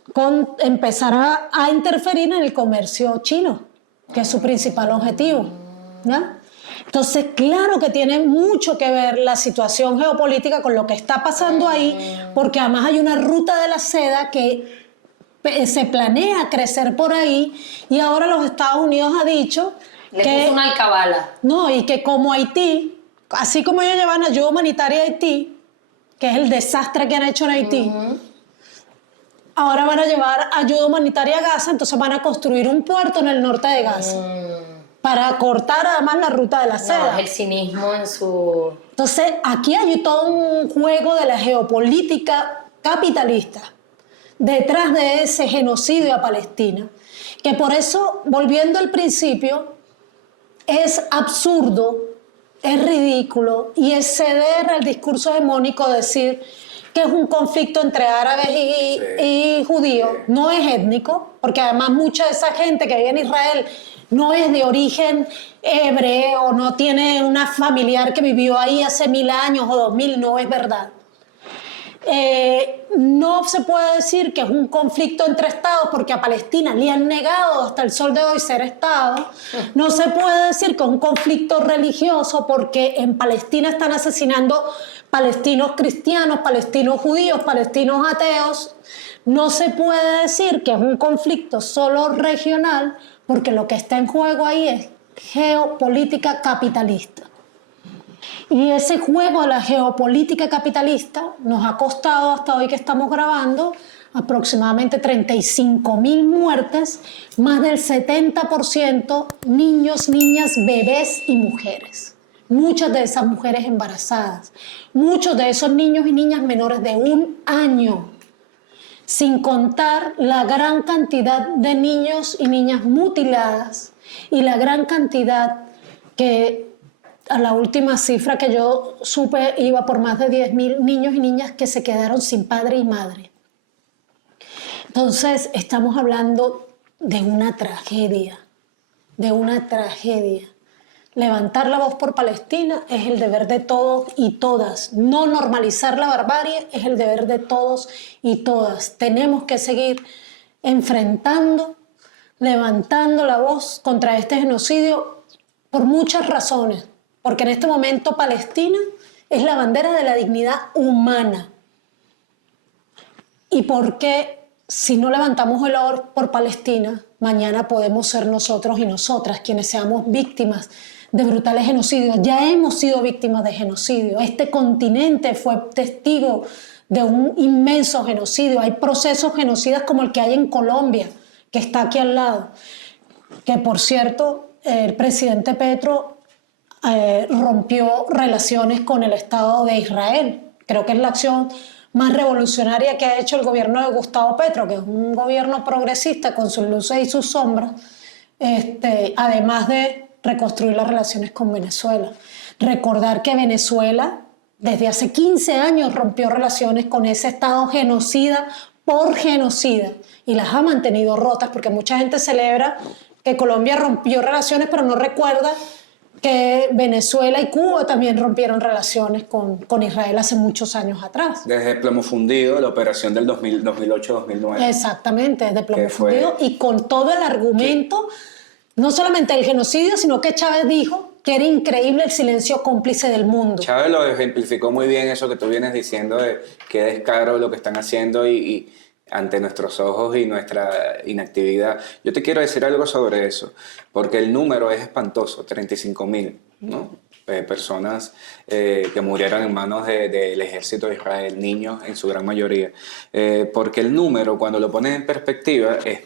empezar a interferir en el comercio chino, que es su principal objetivo. ¿Ya? Entonces, claro que tiene mucho que ver la situación geopolítica con lo que está pasando ahí, porque además hay una ruta de la seda que se planea crecer por ahí, y ahora los Estados Unidos ha dicho Le que... puso una alcabala. No, y que como Haití, así como ellos llevan ayuda humanitaria a Haití, que es el desastre que han hecho en Haití, ahora van a llevar ayuda humanitaria a Gaza, entonces van a construir un puerto en el norte de Gaza. para cortar además la ruta de la seda. No, es el cinismo en su... Entonces, aquí hay todo un juego de la geopolítica capitalista detrás de ese genocidio a Palestina, que por eso, volviendo al principio, es absurdo, es ridículo y es ceder al discurso hegemónico decir que es un conflicto entre árabes y judíos. No es étnico, porque además mucha de esa gente que vive en Israel no es de origen hebreo, no tiene una familiar que vivió ahí hace 1000 años o 2000, no es verdad. No se puede decir que es un conflicto entre estados porque a Palestina le han negado hasta el sol de hoy ser estado. No se puede decir que es un conflicto religioso porque en Palestina están asesinando palestinos cristianos, palestinos judíos, palestinos ateos. No se puede decir que es un conflicto solo regional porque lo que está en juego ahí es geopolítica capitalista. Y ese juego de la geopolítica capitalista nos ha costado hasta hoy que estamos grabando aproximadamente 35.000 muertes, más del 70% niños, niñas, bebés y mujeres. Muchas de esas mujeres embarazadas, muchos de esos niños y niñas menores de 1 año, sin contar la gran cantidad de niños y niñas mutiladas y la gran cantidad que... A la última cifra que yo supe iba por más de 10.000 niños y niñas que se quedaron sin padre y madre. Entonces estamos hablando de una tragedia, de una tragedia. Levantar la voz por Palestina es el deber de todos y todas. No normalizar la barbarie es el deber de todos y todas. Tenemos que seguir enfrentando, levantando la voz contra este genocidio por muchas razones. Porque en este momento Palestina es la bandera de la dignidad humana. Y porque si no levantamos el ojo por Palestina, mañana podemos ser nosotros y nosotras quienes seamos víctimas de brutales genocidios. Ya hemos sido víctimas de genocidio. Este continente fue testigo de un inmenso genocidio. Hay procesos genocidas como el que hay en Colombia, que está aquí al lado. Que por cierto, el presidente Petro rompió relaciones con el Estado de Israel. Creo que es la acción más revolucionaria que ha hecho el gobierno de Gustavo Petro, que es un gobierno progresista con sus luces y sus sombras, además de reconstruir las relaciones con Venezuela. Recordar que Venezuela desde hace 15 años rompió relaciones con ese Estado genocida por genocida y las ha mantenido rotas, porque mucha gente celebra que Colombia rompió relaciones, pero no recuerda que Venezuela y Cuba también rompieron relaciones con Israel hace muchos años atrás. Desde Plomo Fundido, la operación del 2008-2009. Exactamente, desde Plomo Fundido, y con todo el argumento, no solamente del genocidio, sino que Chávez dijo que era increíble el silencio cómplice del mundo. Chávez lo ejemplificó muy bien, eso que tú vienes diciendo, de qué descaro lo que están haciendo y ante nuestros ojos y nuestra inactividad. Yo te quiero decir algo sobre eso, porque el número es espantoso, 35.000, ¿no? Personas que murieron en manos del ejército de Israel, niños en su gran mayoría. Porque el número, cuando lo pones en perspectiva, es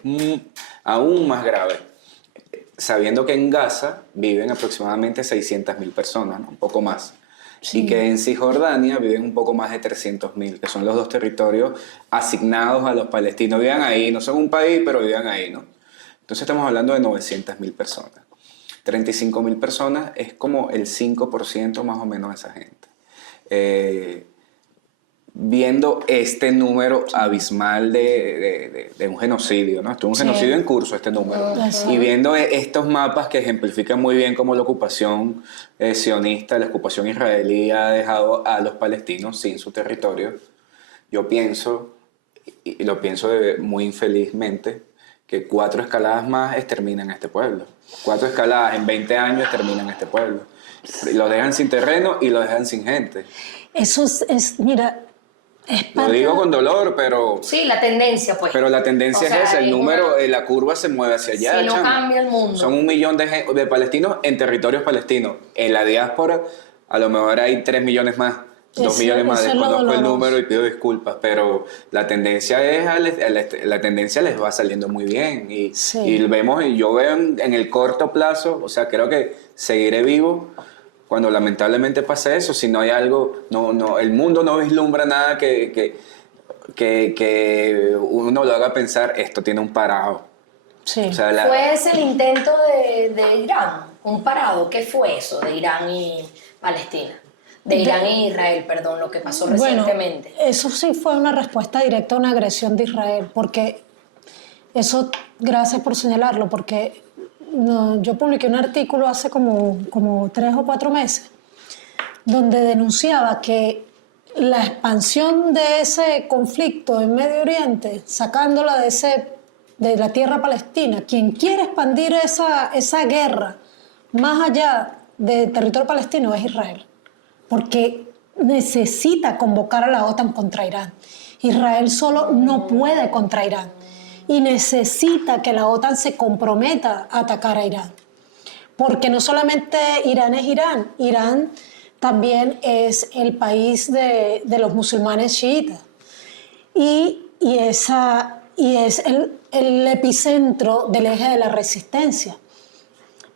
aún más grave, sabiendo que en Gaza viven aproximadamente 600.000 personas, ¿no? Un poco más. Sí. Y que en Cisjordania viven un poco más de 300.000, que son los dos territorios asignados a los palestinos. Viven ahí, no son un país, pero viven ahí, ¿no? Entonces estamos hablando de 900.000 personas. 35.000 personas es como el 5% más o menos de esa gente. Viendo este número abismal de un genocidio, ¿no? Esto es un genocidio en curso, este número. Y viendo estos mapas que ejemplifican muy bien cómo la ocupación sionista, la ocupación israelí ha dejado a los palestinos sin su territorio, yo pienso, y lo pienso muy infelizmente, que 4 escaladas más exterminan a este pueblo. 4 escaladas en 20 años exterminan a este pueblo. Lo dejan sin terreno y lo dejan sin gente. Eso es mira... Lo digo con dolor, pero... Sí, la tendencia, pues. Pero la tendencia es esa, el número, la curva se mueve hacia allá. Si no cambia el mundo. Son 1 millón de palestinos en territorios palestinos. En la diáspora, a lo mejor hay 3 millones más 2 millones más, Eso es lo desconozco el doloroso. número y pido disculpas, pero la tendencia es la tendencia les va saliendo muy bien y, Sí. y vemos, y yo veo en el corto plazo, o sea, creo que seguiré vivo cuando lamentablemente pase eso, si no hay algo, el mundo no vislumbra nada que uno lo haga pensar, esto tiene un parado. Sí. O sea, ¿Fue ese el intento de Irán? ¿Un parado? ¿Qué fue eso de Irán y Palestina? De Irán e Israel, perdón, lo que pasó recientemente. Bueno, eso sí fue una respuesta directa a una agresión de Israel, porque eso, gracias por señalarlo, porque yo publiqué un artículo hace como 3 o 4 meses, donde denunciaba que la expansión de ese conflicto en Medio Oriente, sacándola de la tierra palestina, quien quiere expandir esa guerra más allá del territorio palestino es Israel, porque necesita convocar a la OTAN contra Irán. Israel solo no puede contra Irán y necesita que la OTAN se comprometa a atacar a Irán, porque no solamente Irán es Irán, Irán también es el país de los musulmanes chiitas y es el epicentro del eje de la resistencia.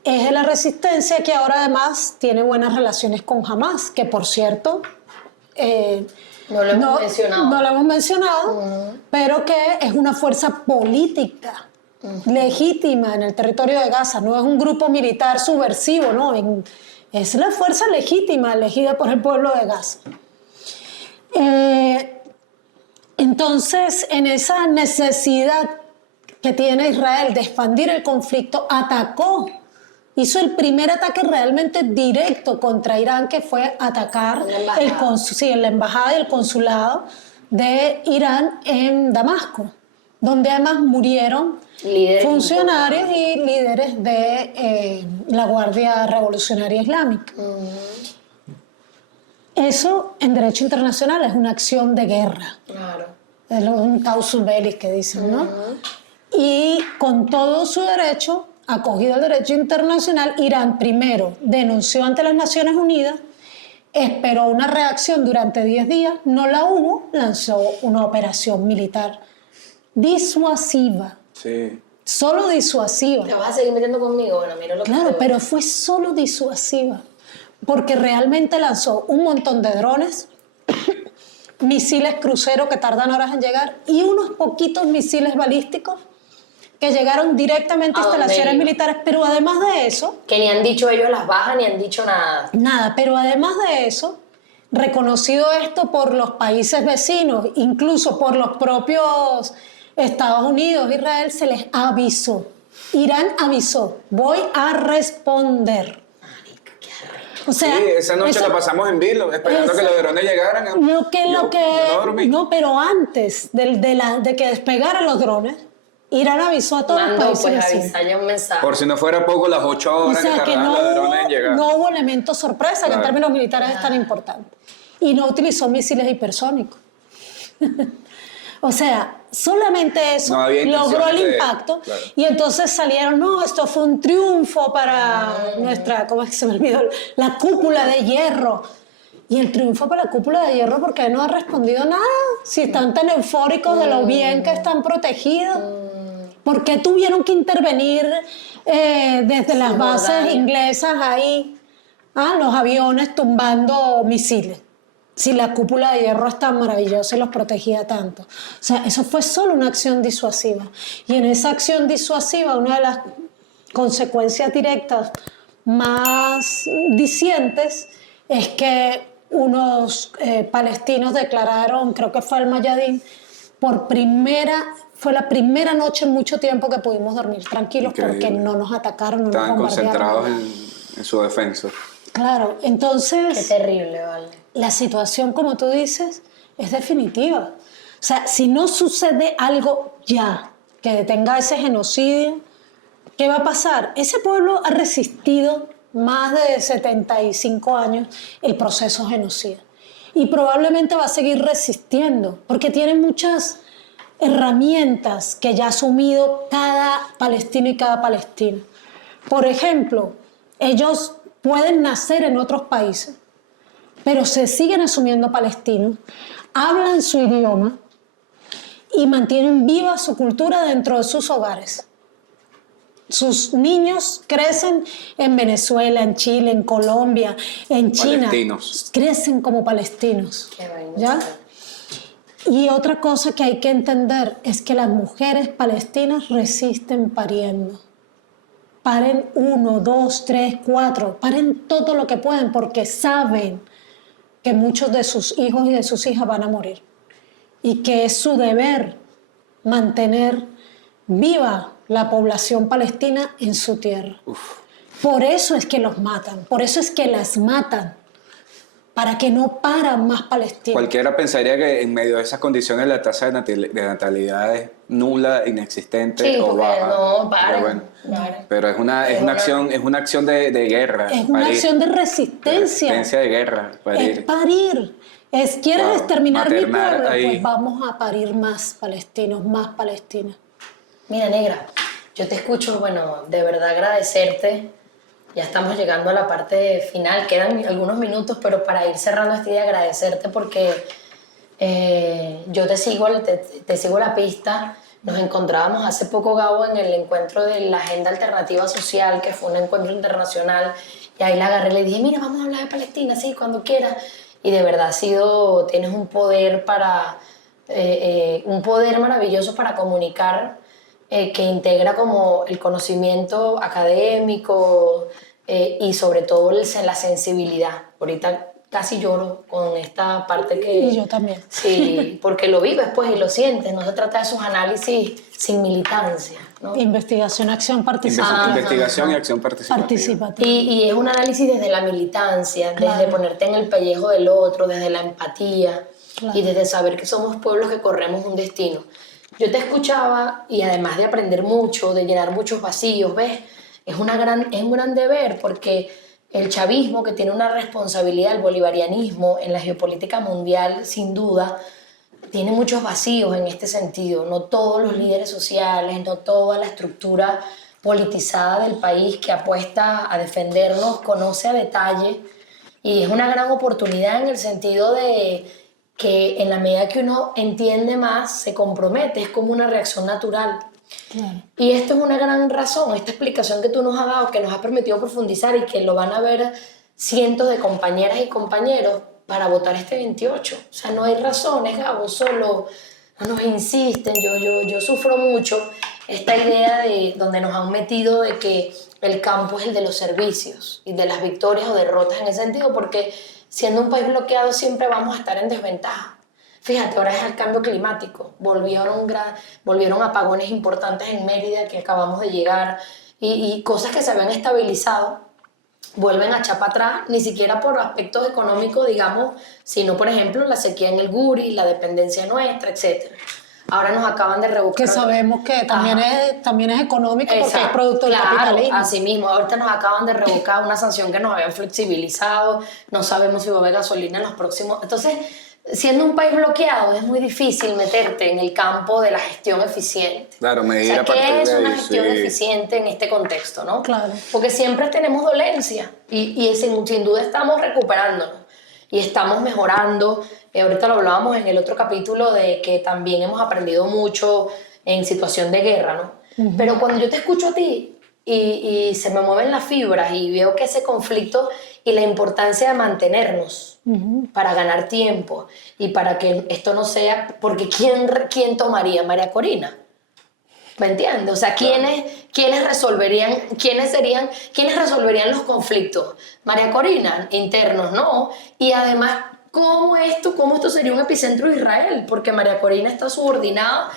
Eje de la resistencia que ahora además tiene buenas relaciones con Hamas, que por cierto No lo hemos mencionado. no lo hemos mencionado, pero que es una fuerza política legítima en el territorio de Gaza, no es un grupo militar subversivo, no, es la fuerza legítima elegida por el pueblo de Gaza. Entonces, en esa necesidad que tiene Israel de expandir el conflicto, hizo el primer ataque realmente directo contra Irán, que fue atacar la embajada y el consulado de Irán en Damasco, donde además murieron funcionarios y líderes de la Guardia Revolucionaria Islámica. Eso en derecho internacional es una acción de guerra. Claro. Es un causus belli que dicen, ¿no? Y con todo su derecho, acogido al derecho internacional, Irán primero denunció ante las Naciones Unidas, esperó una reacción durante 10 días, no la hubo, lanzó una operación militar disuasiva. Sí. Solo disuasiva. ¿Te vas a seguir metiendo conmigo? Bueno, mira lo que Claro, te- pero fue solo disuasiva, porque realmente lanzó un montón de drones, misiles cruceros que tardan horas en llegar y unos poquitos misiles balísticos que llegaron directamente a ¿A dónde instalaciones iban? militares, pero además de eso, Que ni han dicho ellos las bajas, ni han dicho nada. nada, pero además de eso, reconocido esto por los países vecinos, incluso por los propios Estados Unidos, Israel, se les avisó. Irán avisó, voy a responder. O sea, Sí, esa noche eso- la pasamos en vilo, esperando eso- que los drones llegaran. Yo no dormí. No, pero antes de que despegaran los drones, Irán avisó a todos los Mandó países pues vecinos. avisar ya un mensaje. Por si no fuera poco, las 8 O horas sea, que que tardaban los drones en llegar. no hubo elemento sorpresa, que en Claro. términos militares es tan importante. Y no utilizó misiles hipersónicos. O sea, solamente eso No había logró el intenciones de- impacto. claro. Y entonces salieron, no, esto fue un triunfo para nuestra, ¿cómo es que se me olvidó? La cúpula de hierro. Y el triunfo para la cúpula de hierro, porque no ha respondido nada. Si están tan eufóricos de lo bien que están protegidos. ¿Por qué tuvieron que intervenir desde las bases Jordania. inglesas ahí? Los aviones tumbando misiles. Si la cúpula de hierro es tan maravillosa y los protegía tanto. O sea, eso fue solo una acción disuasiva. Y en esa acción disuasiva, una de las consecuencias directas más dicientes es que unos palestinos declararon, creo que fue el Mayadín, fue la primera noche en mucho tiempo que pudimos dormir tranquilos. Increíble. Porque no nos atacaron, no Estaban nos bombardearon. concentrados en su defensa. Claro, entonces Qué terrible, vale. la situación, como tú dices, es definitiva. O sea, si no sucede algo ya que detenga ese genocidio, ¿qué va a pasar? Ese pueblo ha resistido más de 75 años el proceso genocida y probablemente va a seguir resistiendo porque tiene muchas herramientas que ya ha asumido cada palestino y cada palestina. Por ejemplo, ellos pueden nacer en otros países, pero se siguen asumiendo palestinos, hablan su idioma y mantienen viva su cultura dentro de sus hogares. Sus niños crecen en Venezuela, en Chile, en Colombia, en China. Palestinos. Crecen como palestinos. Qué vaina. ¿Ya? Y otra cosa que hay que entender es que las mujeres palestinas resisten pariendo. Paren 1, 2, 3, 4, paren todo lo que pueden porque saben que muchos de sus hijos y de sus hijas van a morir y que es su deber mantener viva la población palestina en su tierra. Por eso es que los matan, por eso es que las matan, para que no paran más palestinos. Cualquiera pensaría que en medio de esas condiciones la tasa de natalidad es nula, inexistente Sí, o porque baja. no, paren, Pero bueno, paren. pero es una acción de guerra. Es una parir. acción de De resistencia. resistencia de guerra. Es Parir. parir. ¿Quieres Wow, exterminar mi maternar pueblo? ahí. Pues vamos a parir más palestinos, más palestinas. Mira, negra, yo te escucho, bueno, de verdad agradecerte. Ya estamos llegando a la parte final, quedan algunos minutos, pero para ir cerrando este día, agradecerte porque yo te sigo la pista. Nos encontrábamos hace poco, Gabo, en el encuentro de la Agenda Alternativa Social, que fue un encuentro internacional, y ahí la agarré y le dije, mira, vamos a hablar de Palestina, sí, cuando quieras. Y de verdad tienes un poder un poder maravilloso para comunicar, que integra como el conocimiento académico y sobre todo la sensibilidad. Ahorita casi lloro con esta parte que... Y yo también. Sí, porque lo vives pues y lo sientes. No se trata de sus análisis sin militancia, ¿no? Investigación, acción, participativa. Investigación y acción participativa. Y es un análisis desde la militancia, Claro. desde ponerte en el pellejo del otro, desde la empatía, Claro. y desde saber que somos pueblos que corremos un destino. Yo te escuchaba y además de aprender mucho, de llenar muchos vacíos, ¿ves? Es un gran deber porque el chavismo, que tiene una responsabilidad, el bolivarianismo en la geopolítica mundial, sin duda, tiene muchos vacíos en este sentido. No todos los líderes sociales, no toda la estructura politizada del país que apuesta a defendernos conoce a detalle, y es una gran oportunidad en el sentido de que en la medida que uno entiende más, se compromete, es como una reacción natural. Claro. Y esto es una gran razón, esta explicación que tú nos has dado, que nos ha permitido profundizar y que lo van a ver cientos de compañeras y compañeros para votar este 28. O sea, no hay razones, Gabo, solo no nos insisten. Yo sufro mucho esta idea de donde nos han metido de que el campo es el de los servicios y de las victorias o derrotas en ese sentido, porque siendo un país bloqueado siempre vamos a estar en desventaja. Fíjate, ahora es el cambio climático. Volvieron apagones importantes en Mérida que acabamos de llegar y cosas que se habían estabilizado vuelven a echar para atrás, ni siquiera por aspectos económicos, digamos, sino, por ejemplo, la sequía en el Guri, la dependencia nuestra, etc. Ahora nos acaban de revocar. Que sabemos que también es económico porque Exacto, es producto del claro, capitalismo. así mismo. Ahorita nos acaban de revocar una sanción que nos habían flexibilizado, no sabemos si va a haber gasolina en los próximos... Entonces, siendo un país bloqueado, es muy difícil meterte en el campo de la gestión eficiente. Claro, medir O sea, a partir ¿qué es de una ahí? gestión Sí. eficiente en este contexto, no? Claro. Porque siempre tenemos dolencia y sin duda estamos recuperándonos y estamos mejorando. Ahorita lo hablábamos en el otro capítulo de que también hemos aprendido mucho en situación de guerra, ¿no? Pero cuando yo te escucho a ti y se me mueven las fibras y veo que ese conflicto y la importancia de mantenernos para ganar tiempo y para que esto no sea... Porque ¿quién tomaría? María Corina. ¿Me entiendes? O sea, ¿quiénes resolverían los conflictos? María Corina, internos, no. Y además, ¿cómo esto sería un epicentro de Israel? Porque María Corina está subordinada.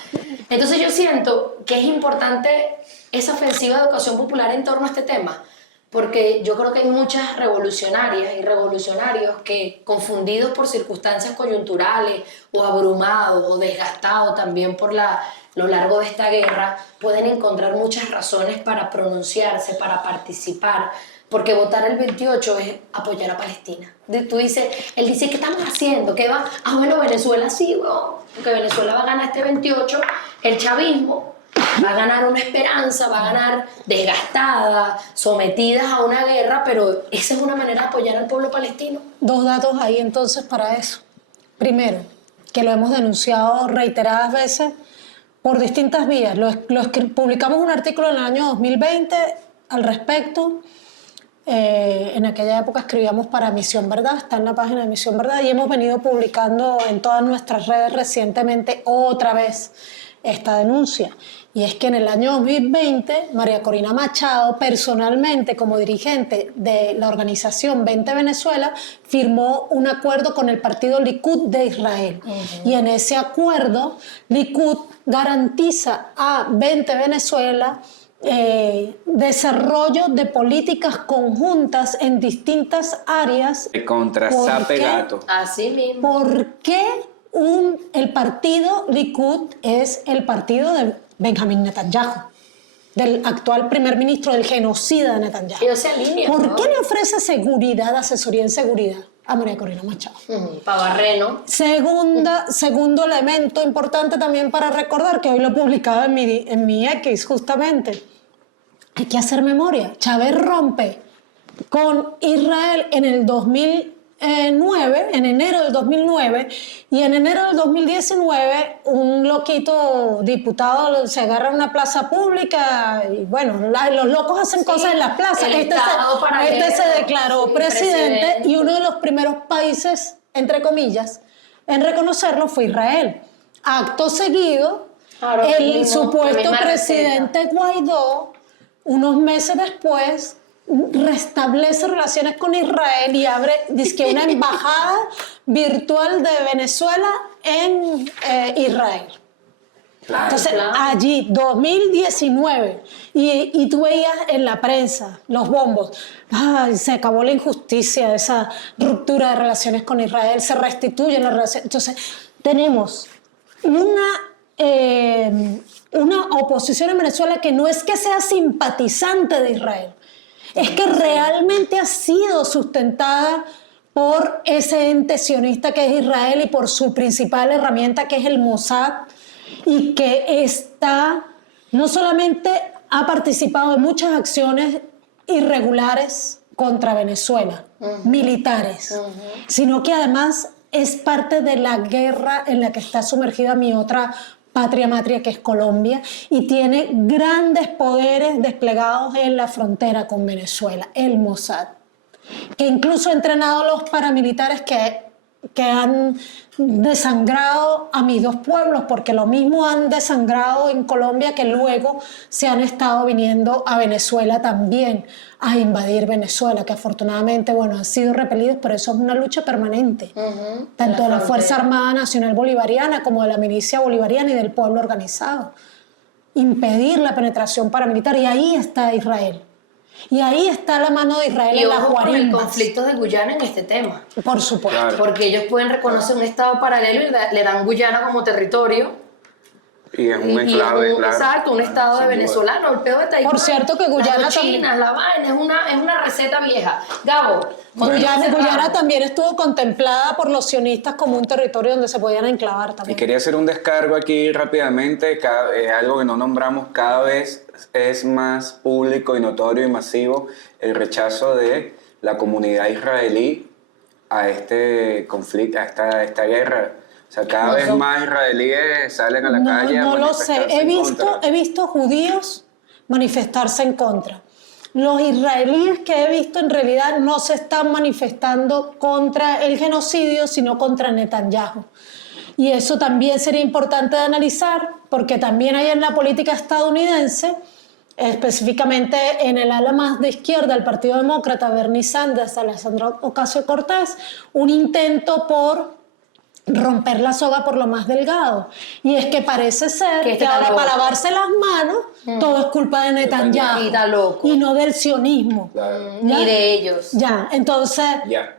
Entonces yo siento que es importante esa ofensiva de educación popular en torno a este tema, porque yo creo que hay muchas revolucionarias y revolucionarios que, confundidos por circunstancias coyunturales o abrumados o desgastados también por lo largo de esta guerra, pueden encontrar muchas razones para pronunciarse, para participar, porque votar el 28 es apoyar a Palestina. Él dice, ¿qué estamos haciendo? ¿Qué va? Bueno, Venezuela sí, porque Venezuela va a ganar este 28, el chavismo va a ganar una esperanza, va a ganar desgastada, sometidas a una guerra, pero esa es una manera de apoyar al pueblo palestino. Dos datos ahí entonces para eso. Primero, que lo hemos denunciado reiteradas veces por distintas vías. Publicamos un artículo en el año 2020 al respecto. En aquella época escribíamos para Misión Verdad, está en la página de Misión Verdad, y hemos venido publicando en todas nuestras redes recientemente otra vez esta denuncia. Y es que en el año 2020, María Corina Machado, personalmente como dirigente de la organización 20 Venezuela, firmó un acuerdo con el partido Likud de Israel. Y en ese acuerdo, Likud garantiza a 20 Venezuela desarrollo de políticas conjuntas en distintas áreas. Contra Sape Gato. Así mismo. ¿Por qué el partido Likud es el partido de Benjamín Netanyahu, del actual primer ministro, del genocida de Netanyahu? Ellos se alinean, ¿Por ¿no? qué le ofrece seguridad, asesoría en seguridad a María Corina Machado? Para Barreno. Segundo elemento importante también para recordar, que hoy lo publicaba en mi X justamente, hay que hacer memoria. Chávez rompe con Israel en el 2009, en enero del 2009, y en enero del 2019 un loquito diputado se agarra a una plaza pública y bueno, los locos hacen cosas en las plazas. Este se declaró presidente, y uno de los primeros países, entre comillas, en reconocerlo fue Israel. Acto seguido, Claro, el supuesto la misma presidente Guaidó, unos meses después, restablece relaciones con Israel y abre una embajada virtual de Venezuela en Israel. Claro. Entonces, Claro. allí, 2019, y tú veías en la prensa los bombos, ay, se acabó la injusticia, esa ruptura de relaciones con Israel, se restituyen las relaciones. Entonces, tenemos una oposición en Venezuela que no es que sea simpatizante de Israel, es que realmente ha sido sustentada por ese ente sionista que es Israel y por su principal herramienta que es el Mossad, y que no solamente ha participado en muchas acciones irregulares contra Venezuela, militares, sino que además es parte de la guerra en la que está sumergida mi otra patria, que es Colombia, y tiene grandes poderes desplegados en la frontera con Venezuela, el Mossad, que incluso ha entrenado a los paramilitares que han desangrado a mis dos pueblos, porque lo mismo han desangrado en Colombia, que luego se han estado viniendo a Venezuela también a invadir Venezuela, que afortunadamente, bueno, han sido repelidos, pero eso es una lucha permanente, tanto de la Fuerza Armada Nacional Bolivariana como de la milicia bolivariana y del pueblo organizado. Impedir la penetración paramilitar, y ahí está Israel. Y ahí está la mano de Israel Y en las ojo con el guarimbas. conflicto de Guyana en este tema. Por supuesto. Claro. Porque ellos pueden reconocer un estado paralelo y le dan Guyana como territorio. Y es un enclave, claro. Exacto, un estado de Sin duda. venezolano, el peor de Taipán. Por cierto que Guyana las cochinas, la vaina, es una receta vieja. Gabo, Guyana también estuvo contemplada por los sionistas como un territorio donde se podían enclavar Y también. quería hacer un descargo aquí rápidamente, algo que no nombramos, cada vez es más público y notorio y masivo el rechazo de la comunidad israelí a este conflicto, a esta guerra. O sea, cada vez más israelíes salen a la calle a No lo sé, manifestarse he visto judíos manifestarse en contra. Los israelíes que he visto en realidad no se están manifestando contra el genocidio, sino contra Netanyahu. Y eso también sería importante de analizar, porque también hay en la política estadounidense, específicamente en el ala más de izquierda del Partido Demócrata, Bernie Sanders, Alexandria Ocasio-Cortez, un intento por romper la soga por lo más delgado. Y es que parece ser que ahora para lavarse las manos todo es culpa de Netanyahu Y está loco. y no del sionismo. Claro. ni de ellos. Ya, entonces Ya.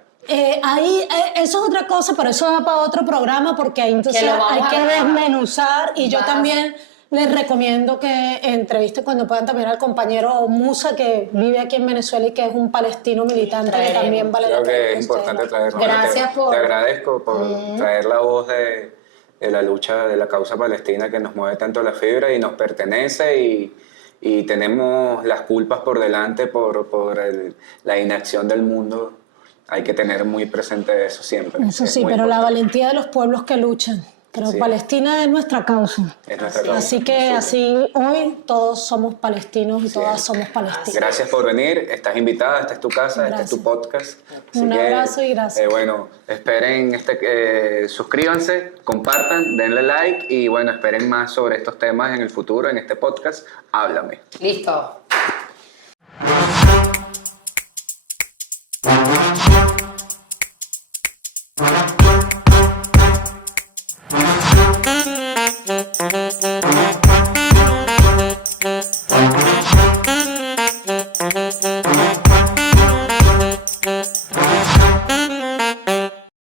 ahí eso es otra cosa, pero eso va para otro programa, porque ahí entonces Que lo vamos hay a que grabar. desmenuzar, y yo Vas. también les recomiendo que entrevisten cuando puedan también al compañero Musa, que vive aquí en Venezuela y que es un palestino militante que Traeremos. también vale la Creo pena que que es importante ustedes traerlo. Gracias por- Te agradezco por traer la voz de la lucha de la causa palestina que nos mueve tanto la fibra y nos pertenece y tenemos las culpas por delante por la inacción del mundo. Hay que tener muy presente eso siempre. Eso Es sí, muy pero la importante. valentía de los pueblos que luchan. Pero Sí. Palestina es nuestra causa. Es nuestra causa. Así que así hoy todos somos palestinos y todas somos palestinas. Gracias por venir, estás invitada, esta es tu casa, este es tu podcast. Así Un que, abrazo y gracias. bueno, esperen, suscríbanse, compartan, denle like y bueno, esperen más sobre estos temas en el futuro, en este podcast. Háblame. Listo.